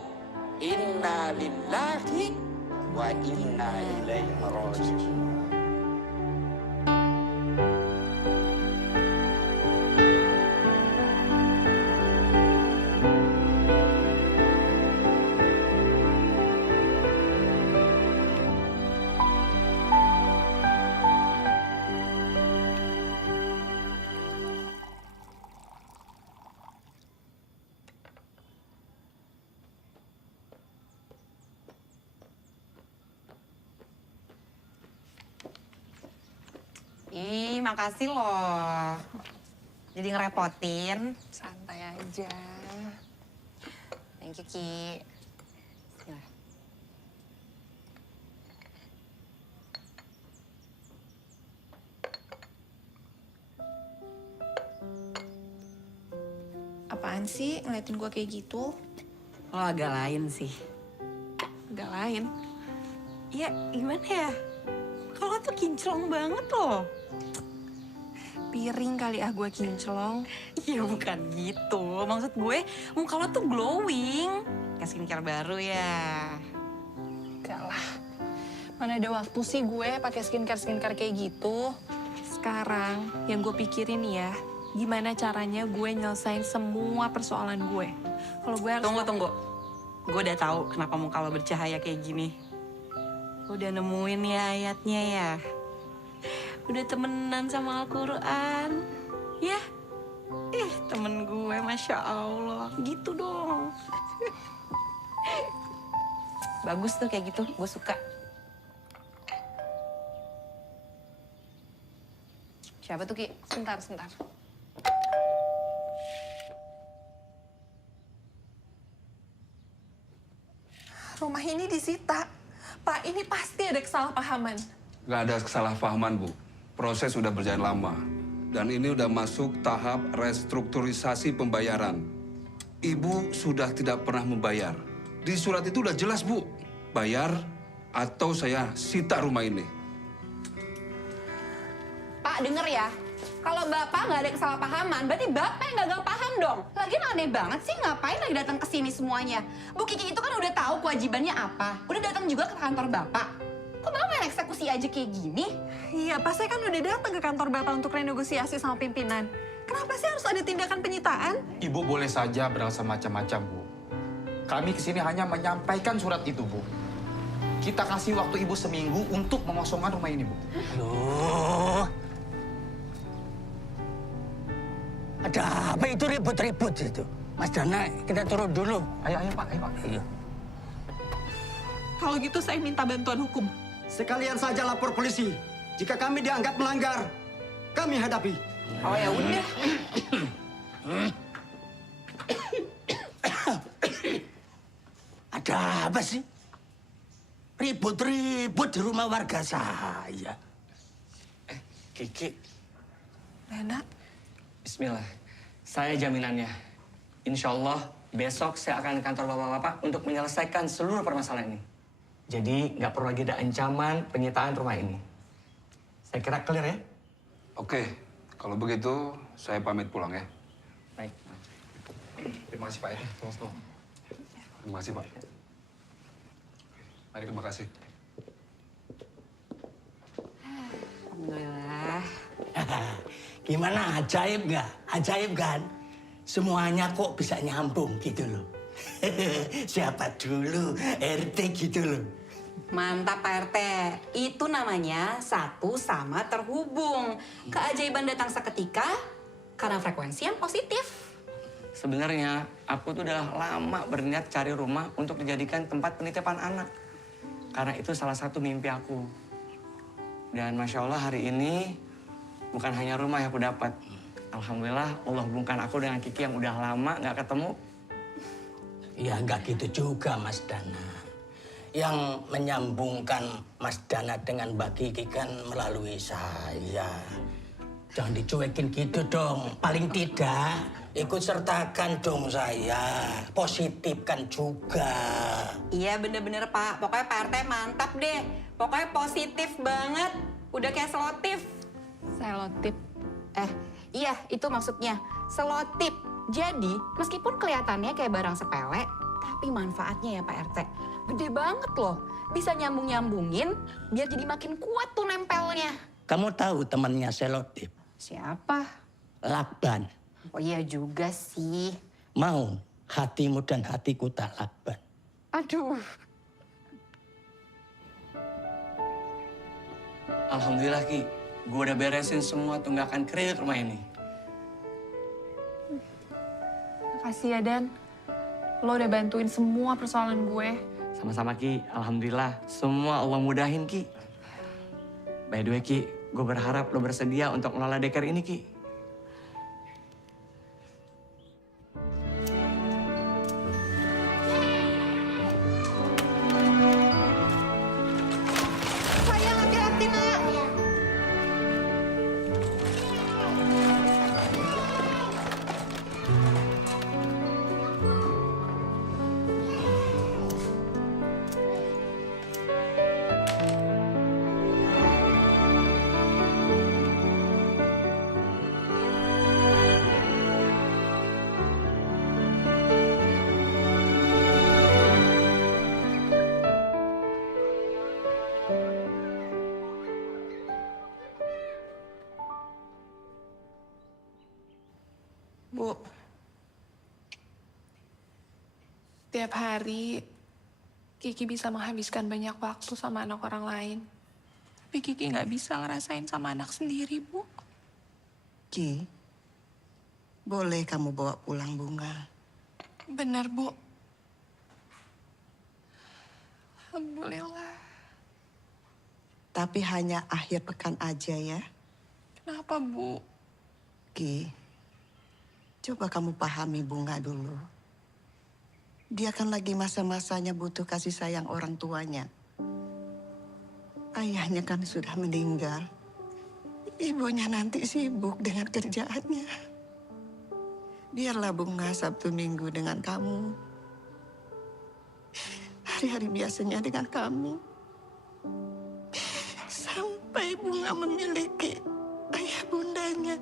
inna lillahi wa inna ilaihi raji'un. Ih, makasih loh. Jadi ngerepotin. Santai aja. Thank you, Ki. apaan sih ngeliatin gue kayak gitu? Lo agak lain sih. Agak lain. Iya, gimana ya? Kalau tuh kinclong banget loh. Piring kali gue kinclong. Iya bukan gitu. Maksud gue muka lo tuh glowing. Kayak skincare baru ya. Enggak lah. Mana ada waktu sih gue pakai skincare kayak gitu. Sekarang yang gue pikirin ya, gimana caranya gue nyelesain semua persoalan gue. Kalau gue harus... Tunggu. Gue udah tahu kenapa muka lo bercahaya kayak gini. Lo udah nemuin ya ayatnya ya. Udah temenan sama Al-Quran. Ya. Temen gue, Masya Allah. Gitu dong. Bagus tuh kayak gitu, gue suka. Siapa tuh, Ki? Sebentar. Rumah ini disita. Pak, ini pasti ada kesalahpahaman. Nggak ada kesalahpahaman, Bu. Proses sudah berjalan lama. Dan ini udah masuk tahap restrukturisasi pembayaran. Ibu sudah tidak pernah membayar. Di surat itu udah jelas, Bu. Bayar atau saya sita rumah ini. Pak, denger ya. Kalau Bapak nggak ada kesalahpahaman, berarti Bapak yang gagal paham dong. Lagian aneh banget sih, ngapain lagi datang ke sini semuanya? Bu Kiki itu kan udah tahu kewajibannya apa. Udah datang juga ke kantor Bapak. Kok Bapak main eksekusi aja kayak gini? Iya, Pak, saya kan udah datang ke kantor Bapak untuk renegosiasi sama pimpinan. Kenapa sih harus ada tindakan penyitaan? Ibu boleh saja beralasan macam-macam, Bu. Kami kesini hanya menyampaikan surat itu, Bu. Kita kasih waktu Ibu seminggu untuk mengosongkan rumah ini, Bu. Loh. Ada apa itu ribut-ribut itu? Mas Dana, kita turun dulu. Ayo, Pak. Iya. Kalau gitu saya minta bantuan hukum. Sekalian saja lapor polisi. Jika kami dianggap melanggar, kami hadapi. Oh ya udah. Ada apa sih? Ribut-ribut di rumah warga saya. Kiki, Lena, bismillah. Saya jaminannya. Insya Allah besok saya akan ke kantor bapak-bapak untuk menyelesaikan seluruh permasalahan ini. Jadi nggak perlu lagi ada ancaman penyitaan rumah ini. Saya kira clear ya? Oke, kalau begitu saya pamit pulang ya. Baik. Terima kasih, Pak. Terima kasih, Pak. Mari, terima kasih. Alhamdulillah. Gimana, ajaib nggak? Ajaib kan? Semuanya kok bisa nyambung gitu loh. Siapa dulu RT gitu loh. Mantap Pak RT. Itu namanya satu sama terhubung. Keajaiban datang seketika karena frekuensi yang positif. Sebenarnya aku tuh udah lama berniat cari rumah untuk dijadikan tempat penitipan anak. Karena itu salah satu mimpi aku. Dan Masya Allah hari ini bukan hanya rumah yang aku dapat. Alhamdulillah Allah hubungkan aku dengan Kiki yang udah lama nggak ketemu. Ya nggak gitu juga Mas Dana. Yang menyambungkan Mas Dana dengan Mbak Kiki kan melalui saya. Jangan dicuekin gitu dong. Paling tidak ikut sertakan dong saya. Positifkan juga. Iya bener-bener Pak. Pokoknya Pak RT mantap deh. Pokoknya positif banget. Udah kayak selotip. Selotip. Iya, itu maksudnya. Selotip. Jadi, meskipun kelihatannya kayak barang sepele, tapi manfaatnya ya Pak RT. Gede banget loh. Bisa nyambung-nyambungin, biar jadi makin kuat tuh nempelnya. Kamu tahu temannya selotip? Siapa? Lakban. Oh iya juga sih. Mau hatimu dan hatiku tak lakban. Aduh. Alhamdulillah Ki, gue udah beresin semua tunggakan kredit rumah ini. Makasih ya Dan. Lo udah bantuin semua persoalan gue. Sama-sama Ki, Alhamdulillah semua Allah mudahin Ki. By the way Ki, gue berharap lo bersedia untuk ngelola daycare ini Ki. Sayang, hati-hati nak. Bu, tiap hari Kiki bisa menghabiskan banyak waktu sama anak orang lain. Tapi Kiki nggak bisa ngerasain sama anak sendiri, Bu. Ki, boleh kamu bawa pulang Bunga. Benar, Bu. Alhamdulillah. Tapi hanya akhir pekan aja ya. Kenapa, Bu? Ki, coba kamu pahami Bunga dulu. Dia kan lagi masa-masanya butuh kasih sayang orang tuanya. Ayahnya kan sudah meninggal. Ibunya nanti sibuk dengan kerjaannya. Biarlah Bunga Sabtu Minggu dengan kamu. Hari-hari biasanya dengan kamu. Sampai Bunga memiliki ayah bundanya.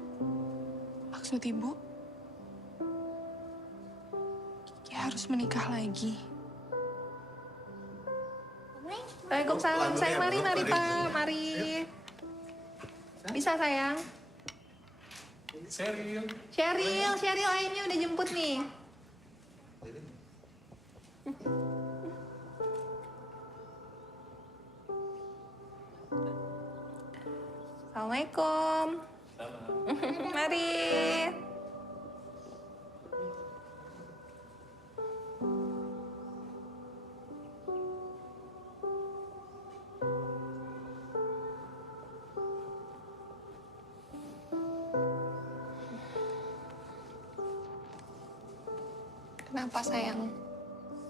Maksud Ibu? Kiki harus menikah lagi. Waalaikumsalam. Sayang, mari Pak. Mari. Bisa sayang? Cheryl ayahnya udah jemput nih. Assalamualaikum. Mari. Kenapa, sayang?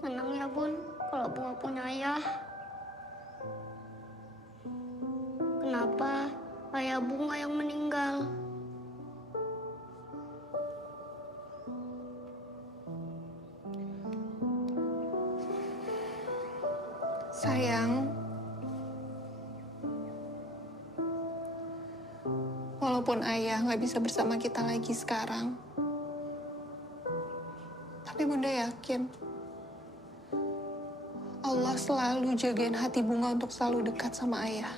Senang ya Bun, kalau Bunga punya ayah. Kenapa ayah Bunga yang meninggal? Sayang, walaupun ayah nggak bisa bersama kita lagi sekarang, tapi Bunda yakin Allah selalu jagain hati Bunga untuk selalu dekat sama ayah.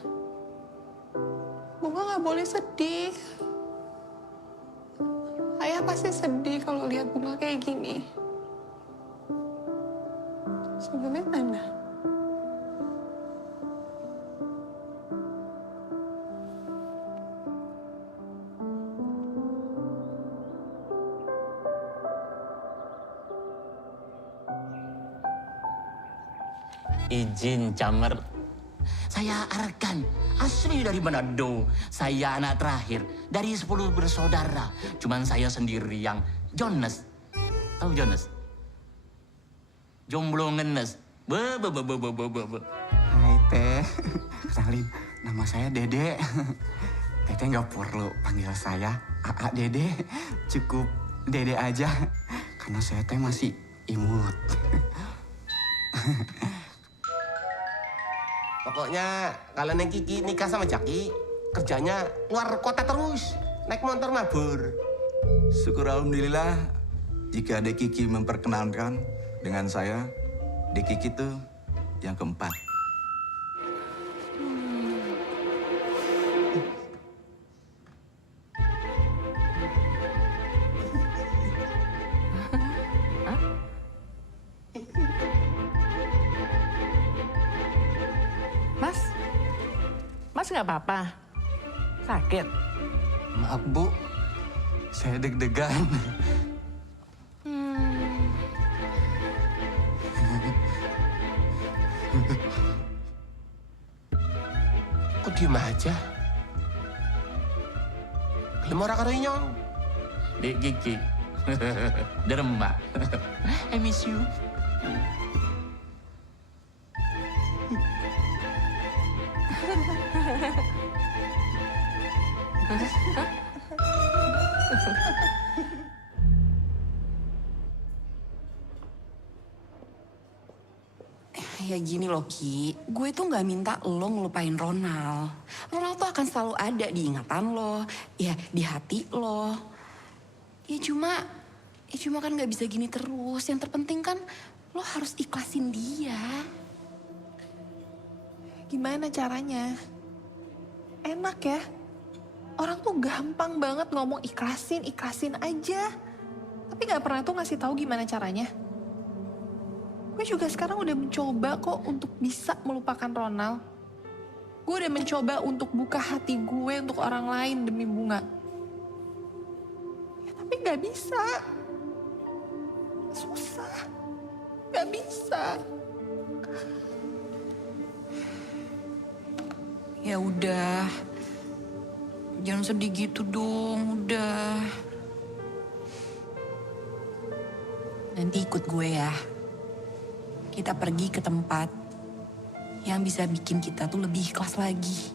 Bunga nggak boleh sedih. Ayah pasti sedih kalau lihat Bunga kayak gini. Sebelumnya mana? Izin Camer. Saya Arkan, asli dari Manado. Saya anak terakhir dari 10 bersaudara. Cuman saya sendiri yang Jonas. Tahu Jonas? Jomblo ngenes. Hai Teh, kenalin, nama saya Dede. Teteh nggak perlu panggil saya Aa Dede, cukup Dede aja. Karena saya teh masih imut. Pokoknya kalau Neng Kiki nikah sama Jaki, kerjanya luar kota terus, naik motor mabur. Syukur alhamdulillah jika Dek Kiki memperkenalkan dengan saya, Dek Kiki itu yang keempat. Mas nggak apa-apa? Sakit? Maaf Bu, saya deg-degan. Kok diem aja? Gelem ora karo inyong? Dek Kiki. Derma. I miss you. Ya gini loh Ki, gue tuh gak minta lo ngelupain Ronald. Ronald tuh akan selalu ada di ingatan lo, ya di hati lo. Ya cuma kan gak bisa gini terus. Yang terpenting kan lo harus ikhlasin dia. Gimana caranya? Enak ya? Orang tuh gampang banget ngomong ikhlasin aja. Tapi nggak pernah tuh ngasih tahu gimana caranya. Gue juga sekarang udah mencoba kok untuk bisa melupakan Ronald. Gue udah mencoba untuk buka hati gue untuk orang lain demi Bunga. Ya, tapi nggak bisa. Susah. Nggak bisa. Ya udah. Jangan sedih gitu dong, udah. Nanti ikut gue ya. Kita pergi ke tempat yang bisa bikin kita tuh lebih ikhlas lagi.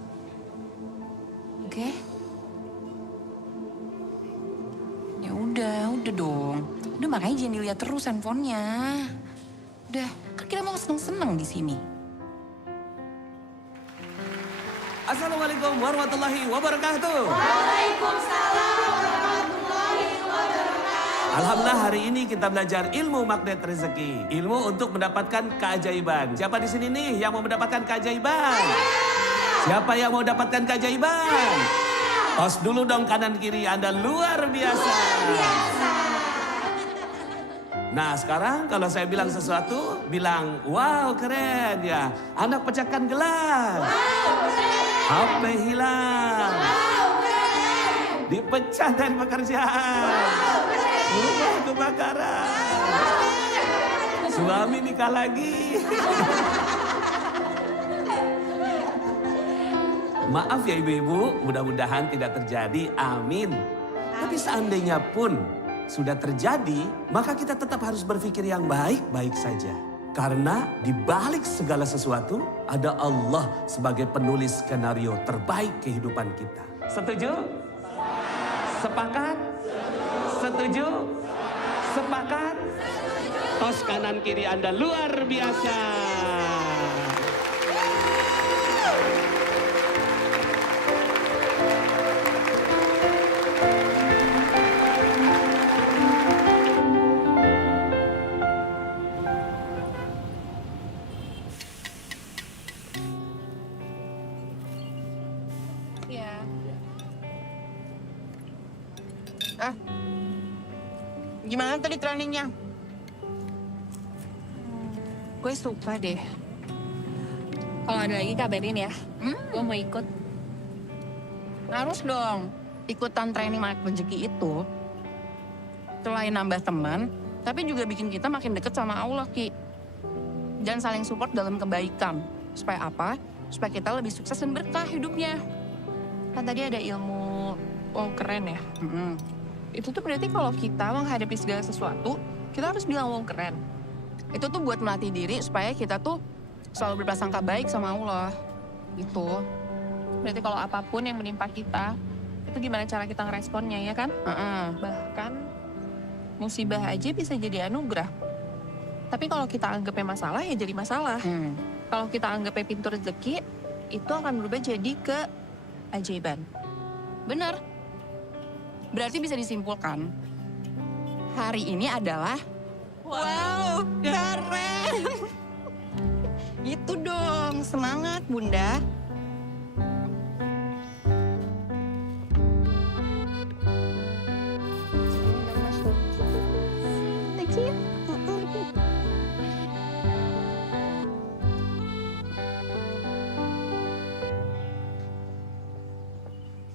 Oke? Ya udah dong. Udah makanya jangan dilihat terus handphonenya. Udah, kan kita mau seneng-seneng di sini. Assalamualaikum warahmatullahi wabarakatuh. Waalaikumsalam warahmatullahi wabarakatuh. Alhamdulillah hari ini kita belajar ilmu magnet rezeki. Ilmu untuk mendapatkan keajaiban. Siapa di sini nih yang mau mendapatkan keajaiban? Siapa yang mau dapatkan keajaiban? Tos dulu dong kanan kiri, Anda luar biasa. Nah sekarang kalau saya bilang sesuatu, bilang wow keren ya. Anak pecahkan gelas. Wow keren. HP hilang. Wow keren. Dipecah dari pekerjaan. Wow keren. Rumah kebakaran. Wow keren. Suami nikah lagi. Maaf ya ibu-ibu, mudah-mudahan tidak terjadi, amin. Tapi seandainya pun sudah terjadi, maka kita tetap harus berpikir yang baik-baik saja. Karena di balik segala sesuatu, ada Allah sebagai penulis skenario terbaik kehidupan kita. Setuju? Sepakat? Setuju? Sepakat? Tos kanan kiri Anda luar biasa. Gimana tadi trainingnya? Gue suka deh. Kalau ada lagi kabarin ya. Gue mau ikut. Harus dong. Ikutan training magnet rezeki itu selain nambah teman, tapi juga bikin kita makin deket sama Allah, Ki. Dan saling support dalam kebaikan. Supaya apa? Supaya kita lebih sukses dan berkah hidupnya. Kan tadi ada ilmu wow keren ya. Itu tuh berarti kalau kita menghadapi segala sesuatu, kita harus bilang wow keren. Itu tuh buat melatih diri supaya kita tuh selalu berprasangka baik sama Allah. Gitu. Berarti kalau apapun yang menimpa kita, itu gimana cara kita ngeresponnya ya kan? Bahkan musibah aja bisa jadi anugerah. Tapi kalau kita anggapnya masalah ya jadi masalah. Kalau kita anggapnya pintu rezeki, itu akan berubah jadi keajaiban. Bener. Berarti bisa disimpulkan, hari ini adalah wow, keren. Itu dong, semangat Bunda.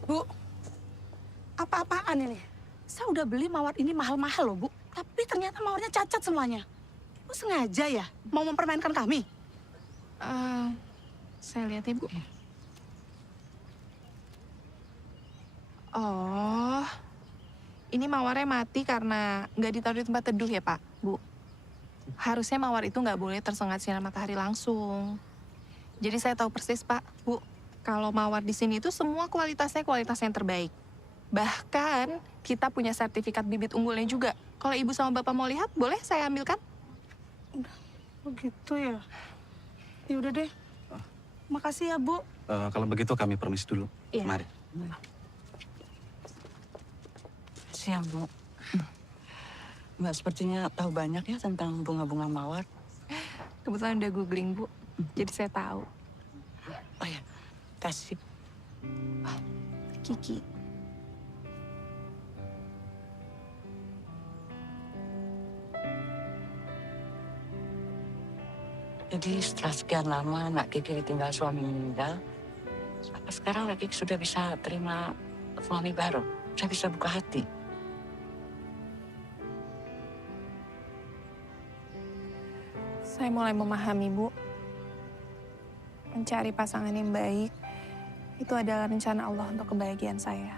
Bu, apa-apaan ini? Saya udah beli mawar ini mahal-mahal loh, Bu. Tapi ternyata mawarnya cacat semuanya. Bu sengaja ya mau mempermainkan kami? Saya lihat Ibu. Oh, ini mawarnya mati karena nggak ditaruh di tempat teduh ya Pak, Bu. Harusnya mawar itu nggak boleh tersengat sinar matahari langsung. Jadi saya tahu persis Pak, Bu. Kalau mawar di sini itu semua kualitasnya kualitas yang terbaik. Bahkan kita punya sertifikat bibit unggulnya juga. Kalau Ibu sama Bapak mau lihat, boleh saya ambilkan? Begitu ya. Ya udah deh. Makasih ya, Bu. Kalau begitu kami permisi dulu. Iya. Mari. Siang, Bu. Mbak sepertinya tahu banyak ya tentang bunga-bunga mawar. Kebetulan udah googling, Bu. Jadi saya tahu. Oh ya, kasih. Kiki. Jadi setelah sekian lama Nak Kiki ditinggal suami meninggal, apa sekarang Nak Kiki sudah bisa terima suami baru? Saya bisa buka hati. Saya mulai memahami, Bu. Mencari pasangan yang baik itu adalah rencana Allah untuk kebahagiaan saya.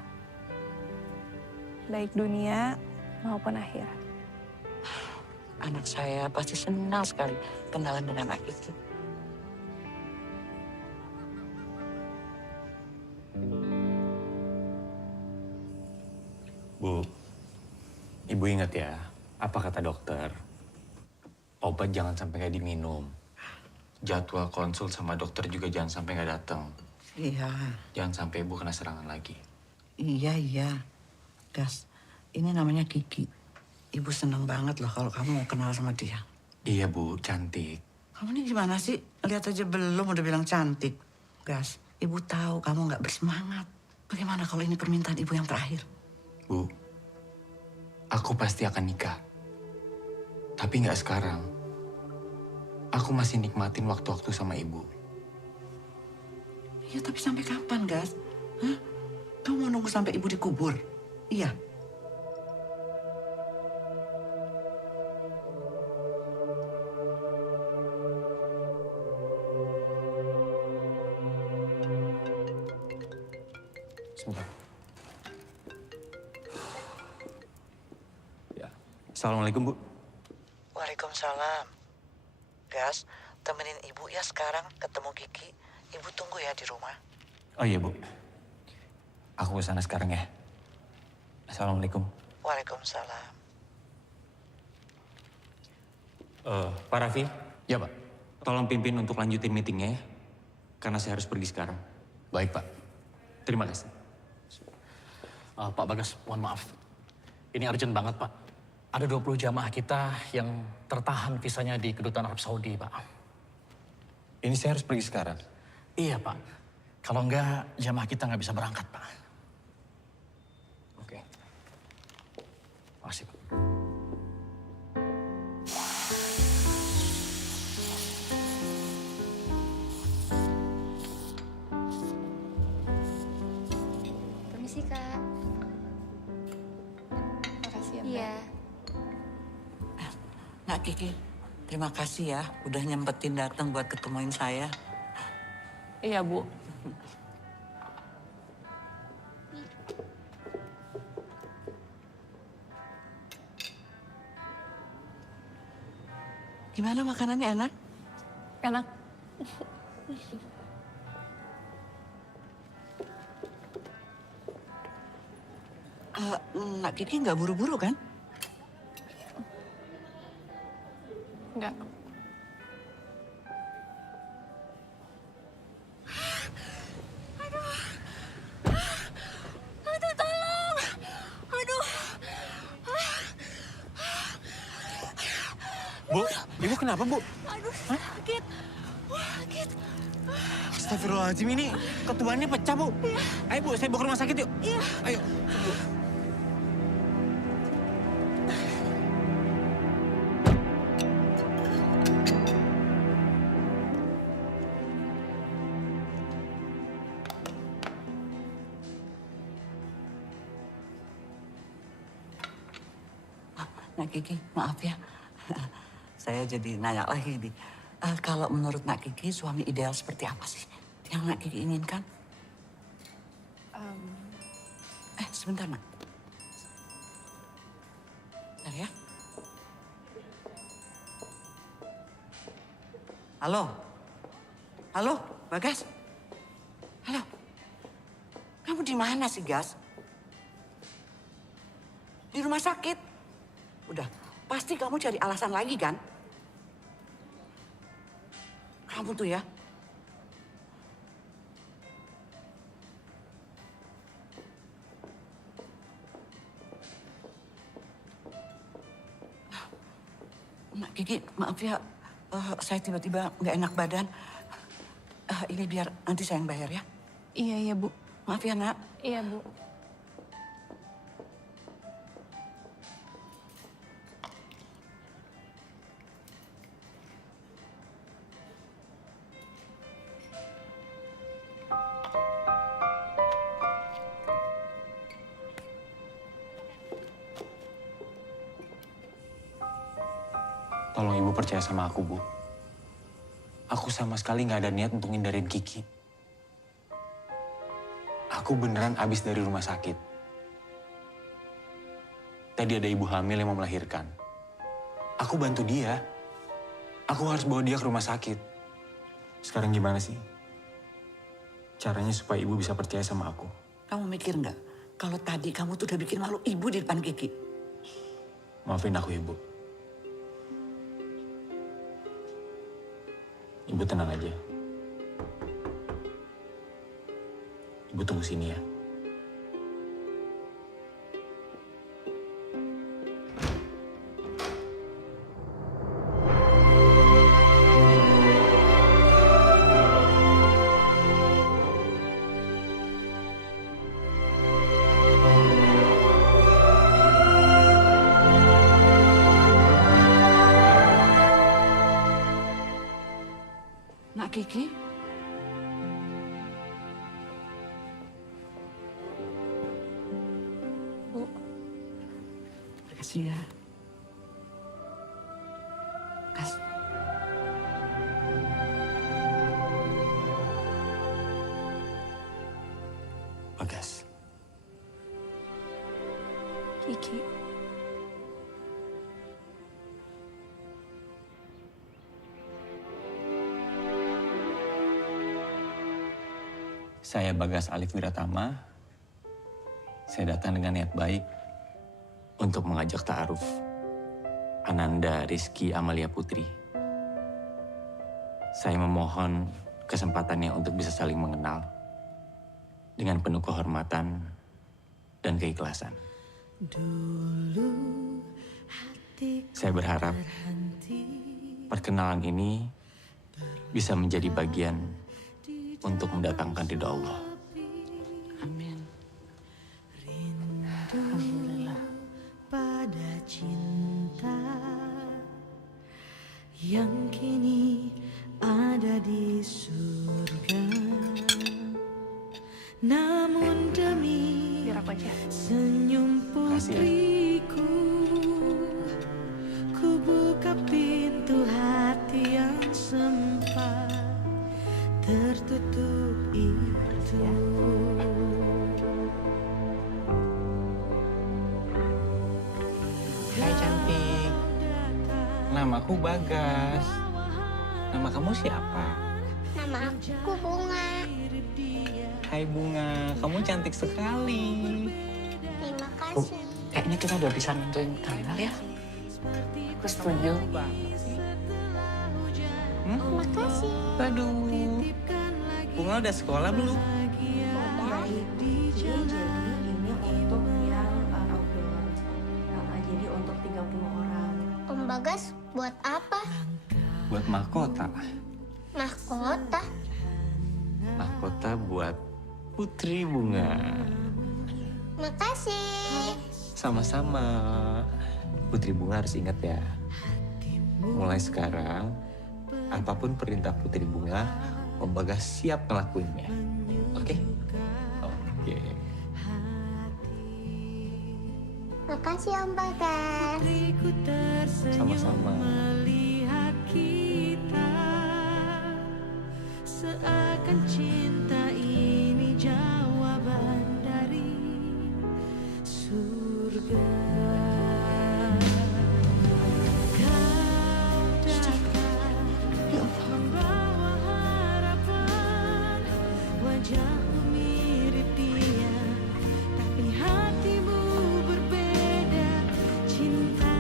Baik dunia maupun akhirat. Anak saya pasti senang sekali kenalan dengan Nak Kiki. Bu, Ibu ingat ya, apa kata dokter? Obat jangan sampai nggak diminum. Jadwal konsul sama dokter juga jangan sampai nggak datang. Iya. Jangan sampai Ibu kena serangan lagi. Iya. Gas, ini namanya Kiki. Ibu senang banget loh kalau kamu mau kenal sama dia. Iya Bu, cantik. Kamu ini gimana sih? Lihat aja belum udah bilang cantik. Gas, Ibu tahu kamu nggak bersemangat. Bagaimana kalau ini permintaan Ibu yang terakhir? Bu, aku pasti akan nikah. Tapi nggak sekarang. Aku masih nikmatin waktu-waktu sama Ibu. Iya, tapi sampai kapan, Gas? Hah? Kamu mau nunggu sampai Ibu dikubur? Iya. Sebentar. Ya. Assalamualaikum, Bu. Waalaikumsalam. Gas, temenin Ibu ya sekarang ketemu Kiki. Ibu tunggu ya di rumah. Oh iya, Bu. Aku ke sana sekarang ya. Assalamualaikum. Waalaikumsalam. Pak Raffi? Ya, Pak. Tolong pimpin untuk lanjutin meetingnya ya. Karena saya harus pergi sekarang. Baik, Pak. Terima kasih. Pak Bagas, mohon maaf. Ini urgent banget, Pak. Ada 20 jamaah kita yang tertahan visanya di Kedutaan Arab Saudi, Pak. Ini saya harus pergi sekarang? Iya, Pak. Kalau enggak, jamaah kita nggak bisa berangkat, Pak. Oke. Makasih, Pak. Permisi, Kak. Makasih ya, Mbak. Iya. Nak Kiki, terima kasih ya udah nyempetin datang buat ketemuin saya. Iya, Bu. Gimana makanannya, enak? Enak. Nak Kiki nggak buru-buru kan? Enggak. Aduh, tolong. Aduh. Bu, Ibu kenapa, Bu? Aduh, sakit. Sakit. Astagfirullahaladzim, ini ketubannya pecah, Bu. Ayo, Bu, saya bawa ke rumah sakit yuk. Iya. Ayo. Nak Kiki, maaf ya. Saya jadi nanya lagi nih. Kalau menurut Nak Kiki, suami ideal seperti apa sih yang Nak Kiki inginkan? Sebentar, Nak. Bentar ya. Halo? Halo, Bagas? Halo? Kamu di mana sih, Gas? Di rumah sakit? Udah, pasti kamu cari alasan lagi kan? Kamu tuh ya. Nak Kiki, maaf ya. Saya tiba-tiba nggak enak badan. Ini biar nanti saya yang bayar ya. Iya, Bu. Maaf ya, Nak. Iya, Bu. Tolong Ibu percaya sama aku, Bu. Aku sama sekali nggak ada niat untuk ngindarin Kiki. Aku beneran abis dari rumah sakit. Tadi ada ibu hamil yang mau melahirkan. Aku bantu dia. Aku harus bawa dia ke rumah sakit. Sekarang gimana sih caranya supaya ibu bisa percaya sama aku? Kamu mikir nggak kalau tadi kamu tuh udah bikin malu ibu di depan Kiki? Maafin aku, Ibu. Ibu tenang aja. Ibu tunggu sini ya. Nak Kiki? Bu. Makasih ya. Kas. Bagas. Kiki. Saya Bagas Alif Wiratama. Saya datang dengan niat baik untuk mengajak ta'aruf Ananda Rizky Amalia Putri. Saya memohon kesempatannya untuk bisa saling mengenal dengan penuh kehormatan dan keikhlasan. Saya berharap perkenalan ini bisa menjadi bagian untuk mendatangkan ridho Allah. Amin. Alhamdulillah. Pada cinta yang kini ada di surga, namun demi senyum putriku, ku buka pintu hati yang sempat tertutup itu. Hai cantik. Namaku Bagas. Nama kamu siapa? Nama aku Bunga. Hai Bunga, kamu cantik sekali. Terima kasih. Kayaknya kita udah bisa nentuin tanggal ya. Aku setuju. Terima kasih. Aduh. Bunga udah sekolah belum? Jadi ini untuk yang outdoor. Jadi untuk 30 orang. Om Bagas buat apa? Buat mahkota. Mahkota? Mahkota buat Putri Bunga. Makasih. Sama-sama. Putri Bunga harus ingat ya. Mulai sekarang, apapun perintah Putri Bunga, Om Bagas siap ngelakuinnya. Oke? Oke. Makasih Om Bagas. Sama-sama. Melihat kita seakan cinta ini jawaban dari surga. Membawa harapan, wajahmu mirip dia, tapi hatimu berbeda. Cinta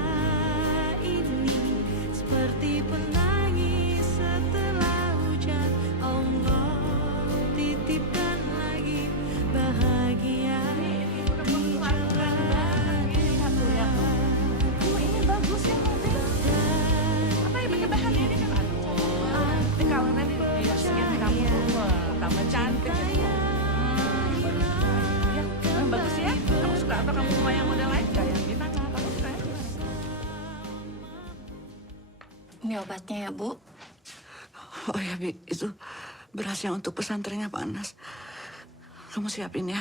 ini seperti penangis setelah hujan. Allah titipkan lagi bahagia di jalan. Ini bagus ya, apa yang pakai bahan ini kan? Nanti kalau nanti dia segini kamu tambah cantik. Ya, bagus ya. Kamu suka atau kamu mau yang model lain? Gak yang kita, kamu suka ya? Ini obatnya ya, Bu. Oh ya, Bi, itu berasnya untuk pesantrennya Pak Anas. Kamu siapin ya.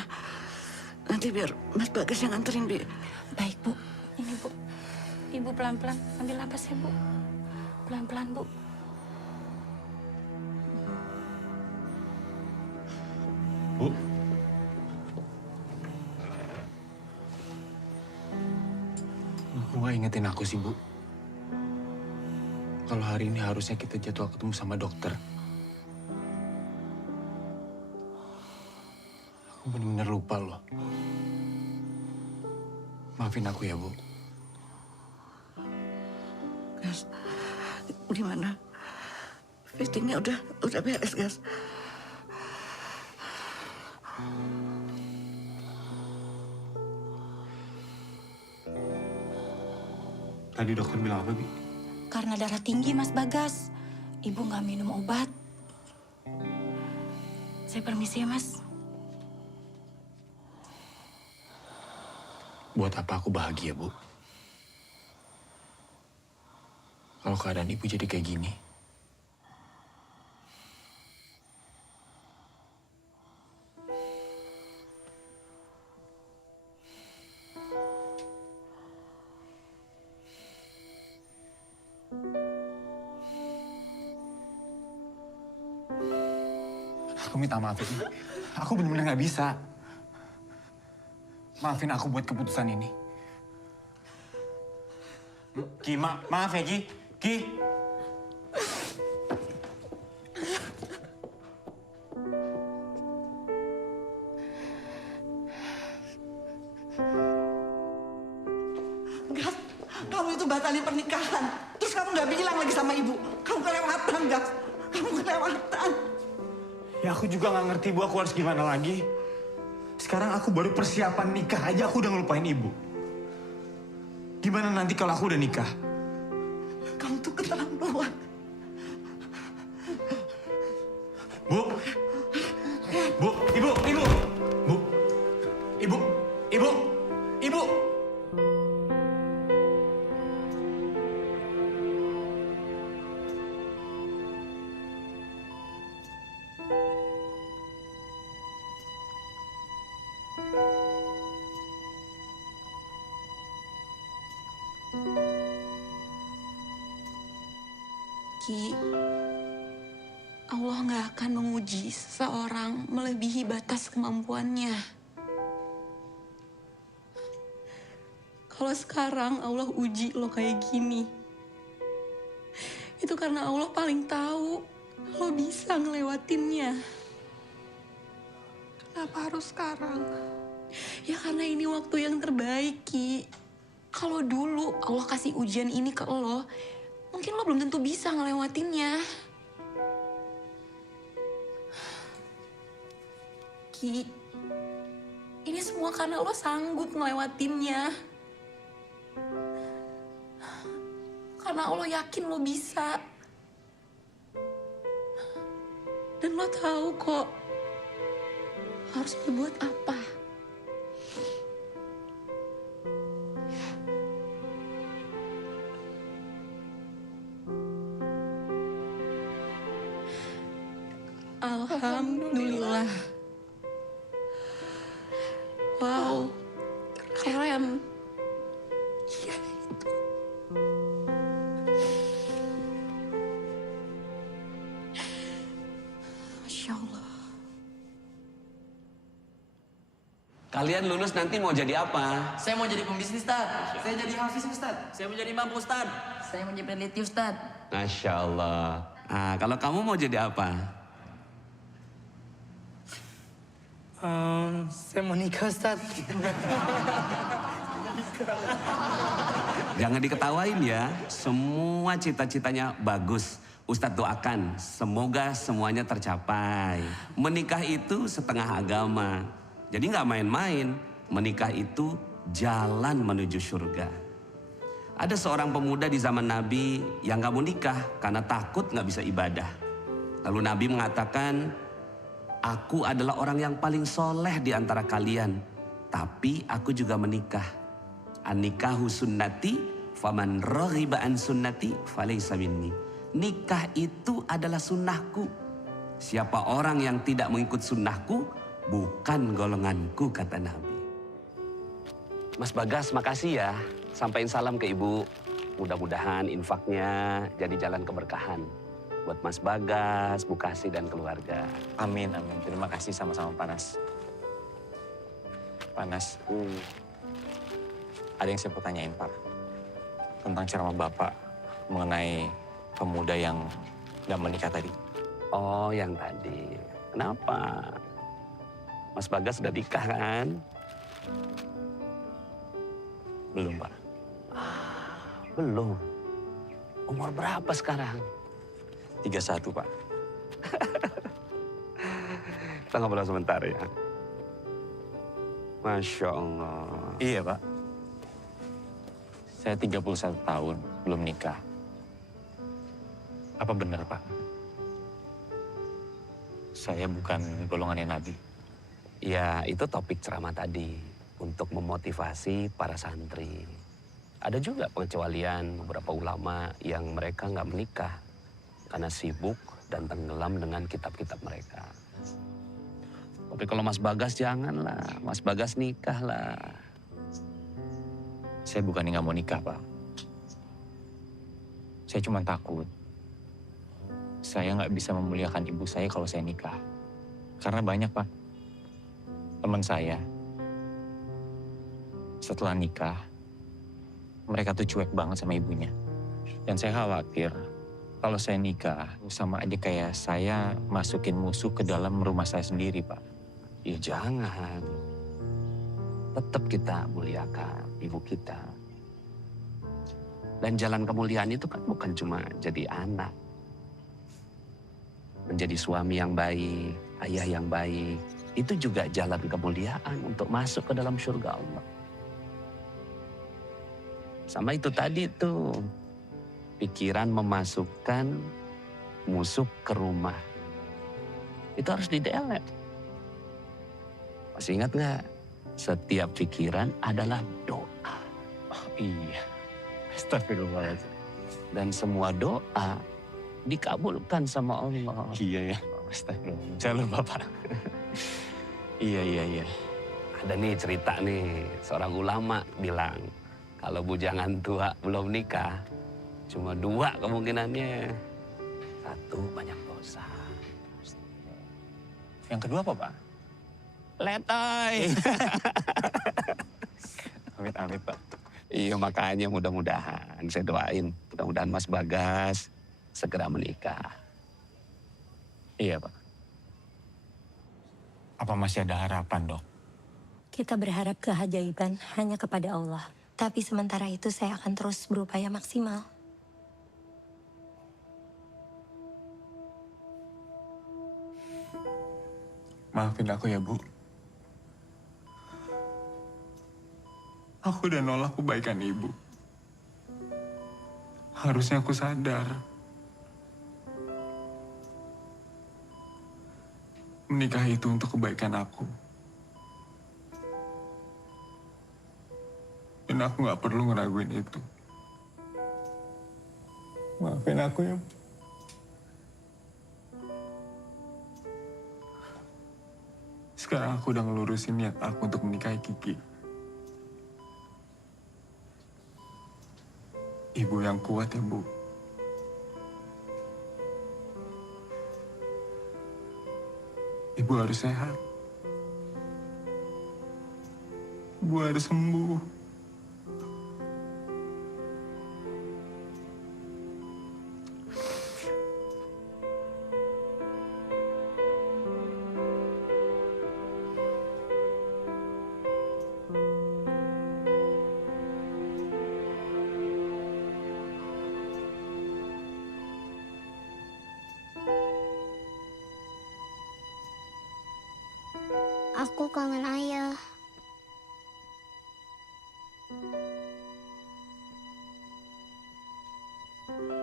Nanti biar Mas Bagas yang nganterin, Bi. Baik, Bu. Ini, Bu. Ibu pelan-pelan ambil nafas ya, Bu. pelan-pelan, Bu. Bu. Bu nggak ingetin aku sih, Bu. Kalau hari ini harusnya kita jadwal ketemu sama dokter. Aku bener-bener lupa loh. Maafin aku ya, Bu. Gas, gimana? Fittingnya udah beres, Gas. Tadi dokter bilang apa, Bi? Karena darah tinggi, Mas Bagas. Ibu nggak minum obat. Saya permisi ya, Mas. Buat apa aku bahagia, Bu? Kalau keadaan ibu jadi kayak gini. Aku minta maaf, Ki. Aku benar-benar nggak bisa. Maafin aku buat keputusan ini. Ki, maaf ya, Ki. Ki. Gas, kamu itu batalin pernikahan. Terus kamu nggak bilang lagi sama ibu. Kamu kelewatan, Gas. Kamu kelewatan. Ya aku juga nggak ngerti, Bu, aku harus gimana lagi. Sekarang aku baru persiapan nikah aja aku udah ngelupain ibu. Gimana nanti kalau aku udah nikah? Kamu tuh keterlaluan. Bu. Bu, ibu. Bu. Ibu. Ki, Allah nggak akan menguji seseorang melebihi batas kemampuannya. Kalau sekarang Allah uji lo kayak gini, itu karena Allah paling tahu lo bisa ngelewatinnya. Kenapa harus sekarang? Ya karena ini waktu yang terbaik, Ki. Kalau dulu Allah kasih ujian ini ke lo, mungkin lo belum tentu bisa ngelewatinnya. Ki, ini semua karena lo sanggup ngelewatinnya. Karena Allah yakin lo bisa. Dan lo tahu kok harus berbuat apa. Alhamdulillah. Wow, keren. Iya itu. Masya Allah. Kalian lulus nanti mau jadi apa? Saya mau jadi pembisnis, Ustaz. Saya jadi hafiz, Ustaz. Saya mau jadi imam, Ustaz. Saya mau jadi peneliti, Ustaz. Masya Allah. Ah, kalau kamu mau jadi apa? Saya mau nikah, Ustaz. Jangan diketawain ya, semua cita-citanya bagus. Ustadz doakan, semoga semuanya tercapai. Menikah itu setengah agama. Jadi nggak main-main, menikah itu jalan menuju surga. Ada seorang pemuda di zaman Nabi yang nggak mau nikah karena takut nggak bisa ibadah. Lalu Nabi mengatakan, aku adalah orang yang paling soleh di antara kalian, tapi aku juga menikah. An-nikahu sunnati, faman raghiba an sunnati falaysa minni. Nikah itu adalah sunnahku. Siapa orang yang tidak mengikut sunnahku, bukan golonganku, kata Nabi. Mas Bagas, makasih ya. Sampaikan salam ke ibu. Mudah-mudahan infaknya jadi jalan keberkahan buat Mas Bagas, Bu Kasih, dan keluarga. Amin, amin. Terima kasih sama-sama Panas. Panas, ada yang saya mau tanyain, Pak. Tentang ceramah Bapak mengenai pemuda yang nggak menikah tadi. Oh, yang tadi. Kenapa? Mas Bagas udah nikah kan? Belum, Pak. Belum. Umur berapa sekarang? 31, Pak. Kita ngobrol sebentar ya. Masya Allah. Iya, Pak. Saya 31 tahun, belum nikah. Apa benar, Pak? Saya bukan golongannya Nabi. Ya, itu topik ceramah tadi. Untuk memotivasi para santri. Ada juga pengecualian beberapa ulama yang mereka nggak menikah karena sibuk dan tenggelam dengan kitab-kitab mereka. Tapi kalau Mas Bagas janganlah, Mas Bagas nikahlah. Saya bukannya nggak mau nikah, Pak. Saya cuma takut. Saya nggak bisa memuliakan ibu saya kalau saya nikah. Karena banyak, Pak. Teman saya, setelah nikah, mereka tuh cuek banget sama ibunya. Dan saya khawatir kalau saya nikah sama aja kayak saya masukin musuh ke dalam rumah saya sendiri, Pak. Ya jangan. Tetap kita muliakan ibu kita. Dan jalan kemuliaan itu kan bukan cuma jadi anak. Menjadi suami yang baik, ayah yang baik. Itu juga jalan kemuliaan untuk masuk ke dalam surga Allah. Sama itu tadi tuh, pikiran memasukkan musuh ke rumah. Itu harus didelete. Masih ingat nggak? Setiap pikiran adalah doa. Oh iya, astagfirullahaladzim. Dan semua doa dikabulkan sama Allah. Iya ya, astagfirullah. Saya lupa, Pak. Iya. Ada nih cerita nih, seorang ulama bilang, kalau bujangan tua belum nikah, cuma 2 kemungkinannya. 1, banyak dosa. Yang kedua apa, Pak? Letoy. Amit-amit, Pak. Iya, makanya mudah-mudahan saya doain. Mudah-mudahan Mas Bagas segera menikah. Iya, Pak. Apa masih ada harapan, Dok? Kita berharap keajaiban hanya kepada Allah. Tapi sementara itu saya akan terus berupaya maksimal. Maafin aku ya, Bu. Aku udah nolak kebaikan Ibu. Harusnya aku sadar. Menikah itu untuk kebaikan aku. Dan aku gak perlu ngeraguin itu. Maafin aku ya, Bu. Sekarang aku udah ngelurusin niat aku untuk menikahi Kiki. Ibu yang kuat ya, Bu. Ibu harus sehat. Ibu harus sembuh. Aku kangen ayah.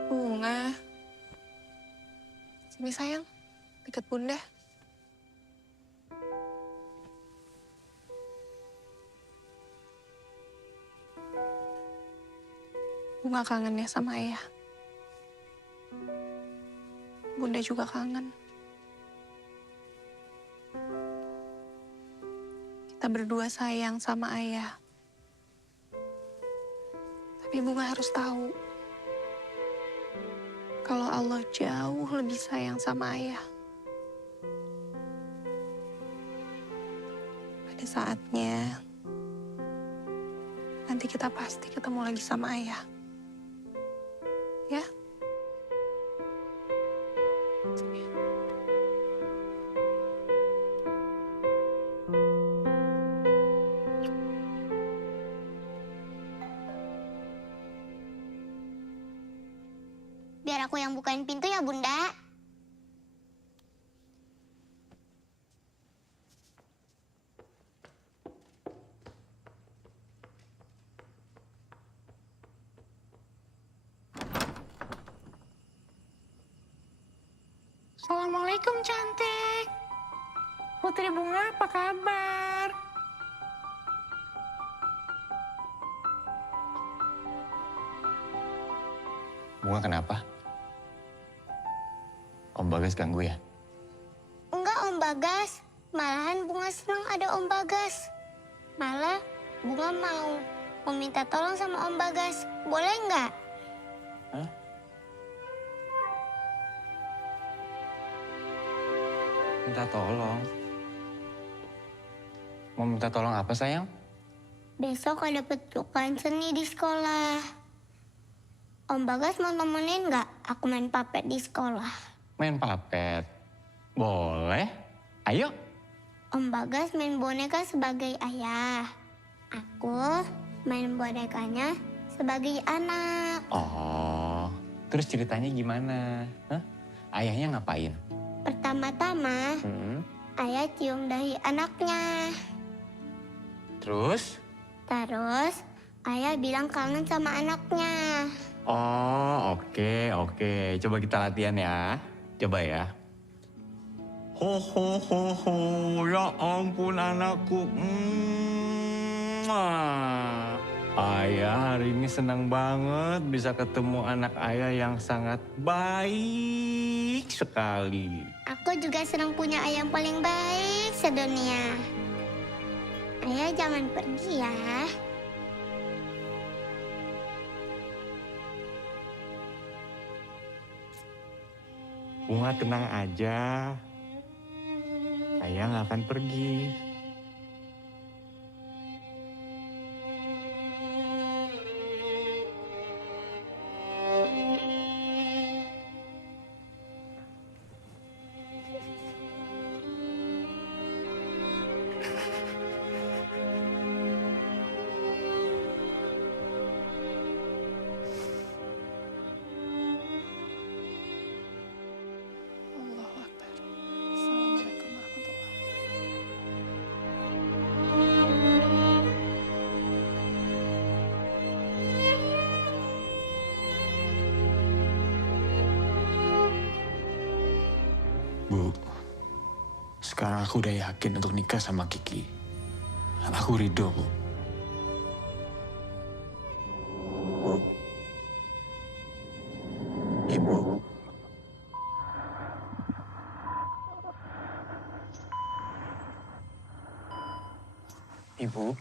Bunga. Sini sayang, dekat bunda. Bunga kangen ya sama ayah. Bunda juga kangen. Kita berdua sayang sama ayah. Tapi Bunga harus tahu, kalau Allah jauh lebih sayang sama ayah. Pada saatnya, nanti kita pasti ketemu lagi sama ayah. Ya? Biar aku yang bukain pintu ya, Bunda. Assalamualaikum cantik. Putri Bunga apa kabar? Bunga kenapa? Om Bagas ganggu ya? Enggak, Om Bagas. Malahan Bunga senang ada Om Bagas. Malah Bunga mau meminta tolong sama Om Bagas. Boleh nggak? Hah? Minta tolong? Mau minta tolong apa sayang? Besok ada petukan seni di sekolah. Om Bagas mau nemenin nggak aku main papet di sekolah? Main papet? Boleh. Ayo. Om Bagas main boneka sebagai ayah. Aku main bonekanya sebagai anak. Oh, terus ceritanya gimana? Hah? Ayahnya ngapain? Pertama-tama, ayah cium dahi anaknya. Terus? Terus, ayah bilang kangen sama anaknya. Oh, oke. Coba kita latihan ya. Coba ya. Ho, ya ampun anakku. Ayah hari ini senang banget bisa ketemu anak ayah yang sangat baik sekali. Aku juga senang punya ayah yang paling baik sedunia. Ayah jangan pergi ya. Bunga tenang aja. Ayah nggak akan pergi. Allahu Akbar. Assalamualaikum warahmatullahi Bu, sekarang aku udah yakin untuk nikah sama Kiki. Aku ridho, Bu. Bu. Ibu. Ibu.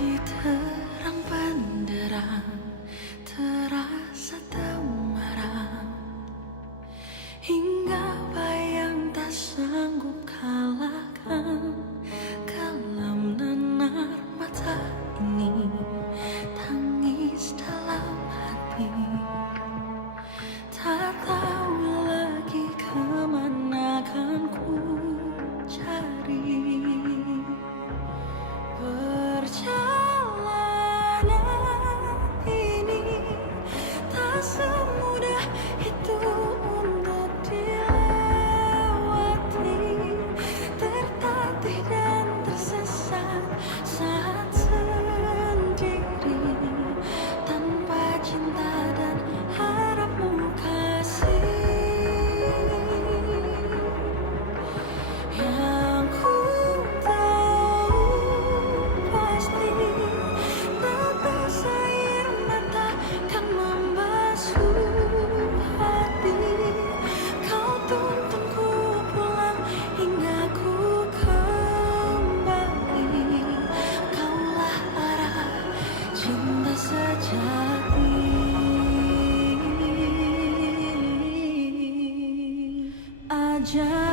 di terang benderang terasa temaram, hingga bayang tak sanggup kalahkan kelam nanar mata ini, tangis dalam hati. Tak tahu lagi kemana kan ku cari. Perjalanan ini tak semudah itu untuk dilewati, tertatih dan tersesat saat sendiri, tanpa cinta dan harapmu kasih. Yang ku tahu pasti tetes air mata kan membasuh hati. Kau tuntunku pulang hingga ku kembali. Kaulah arah cinta sejati. Ajar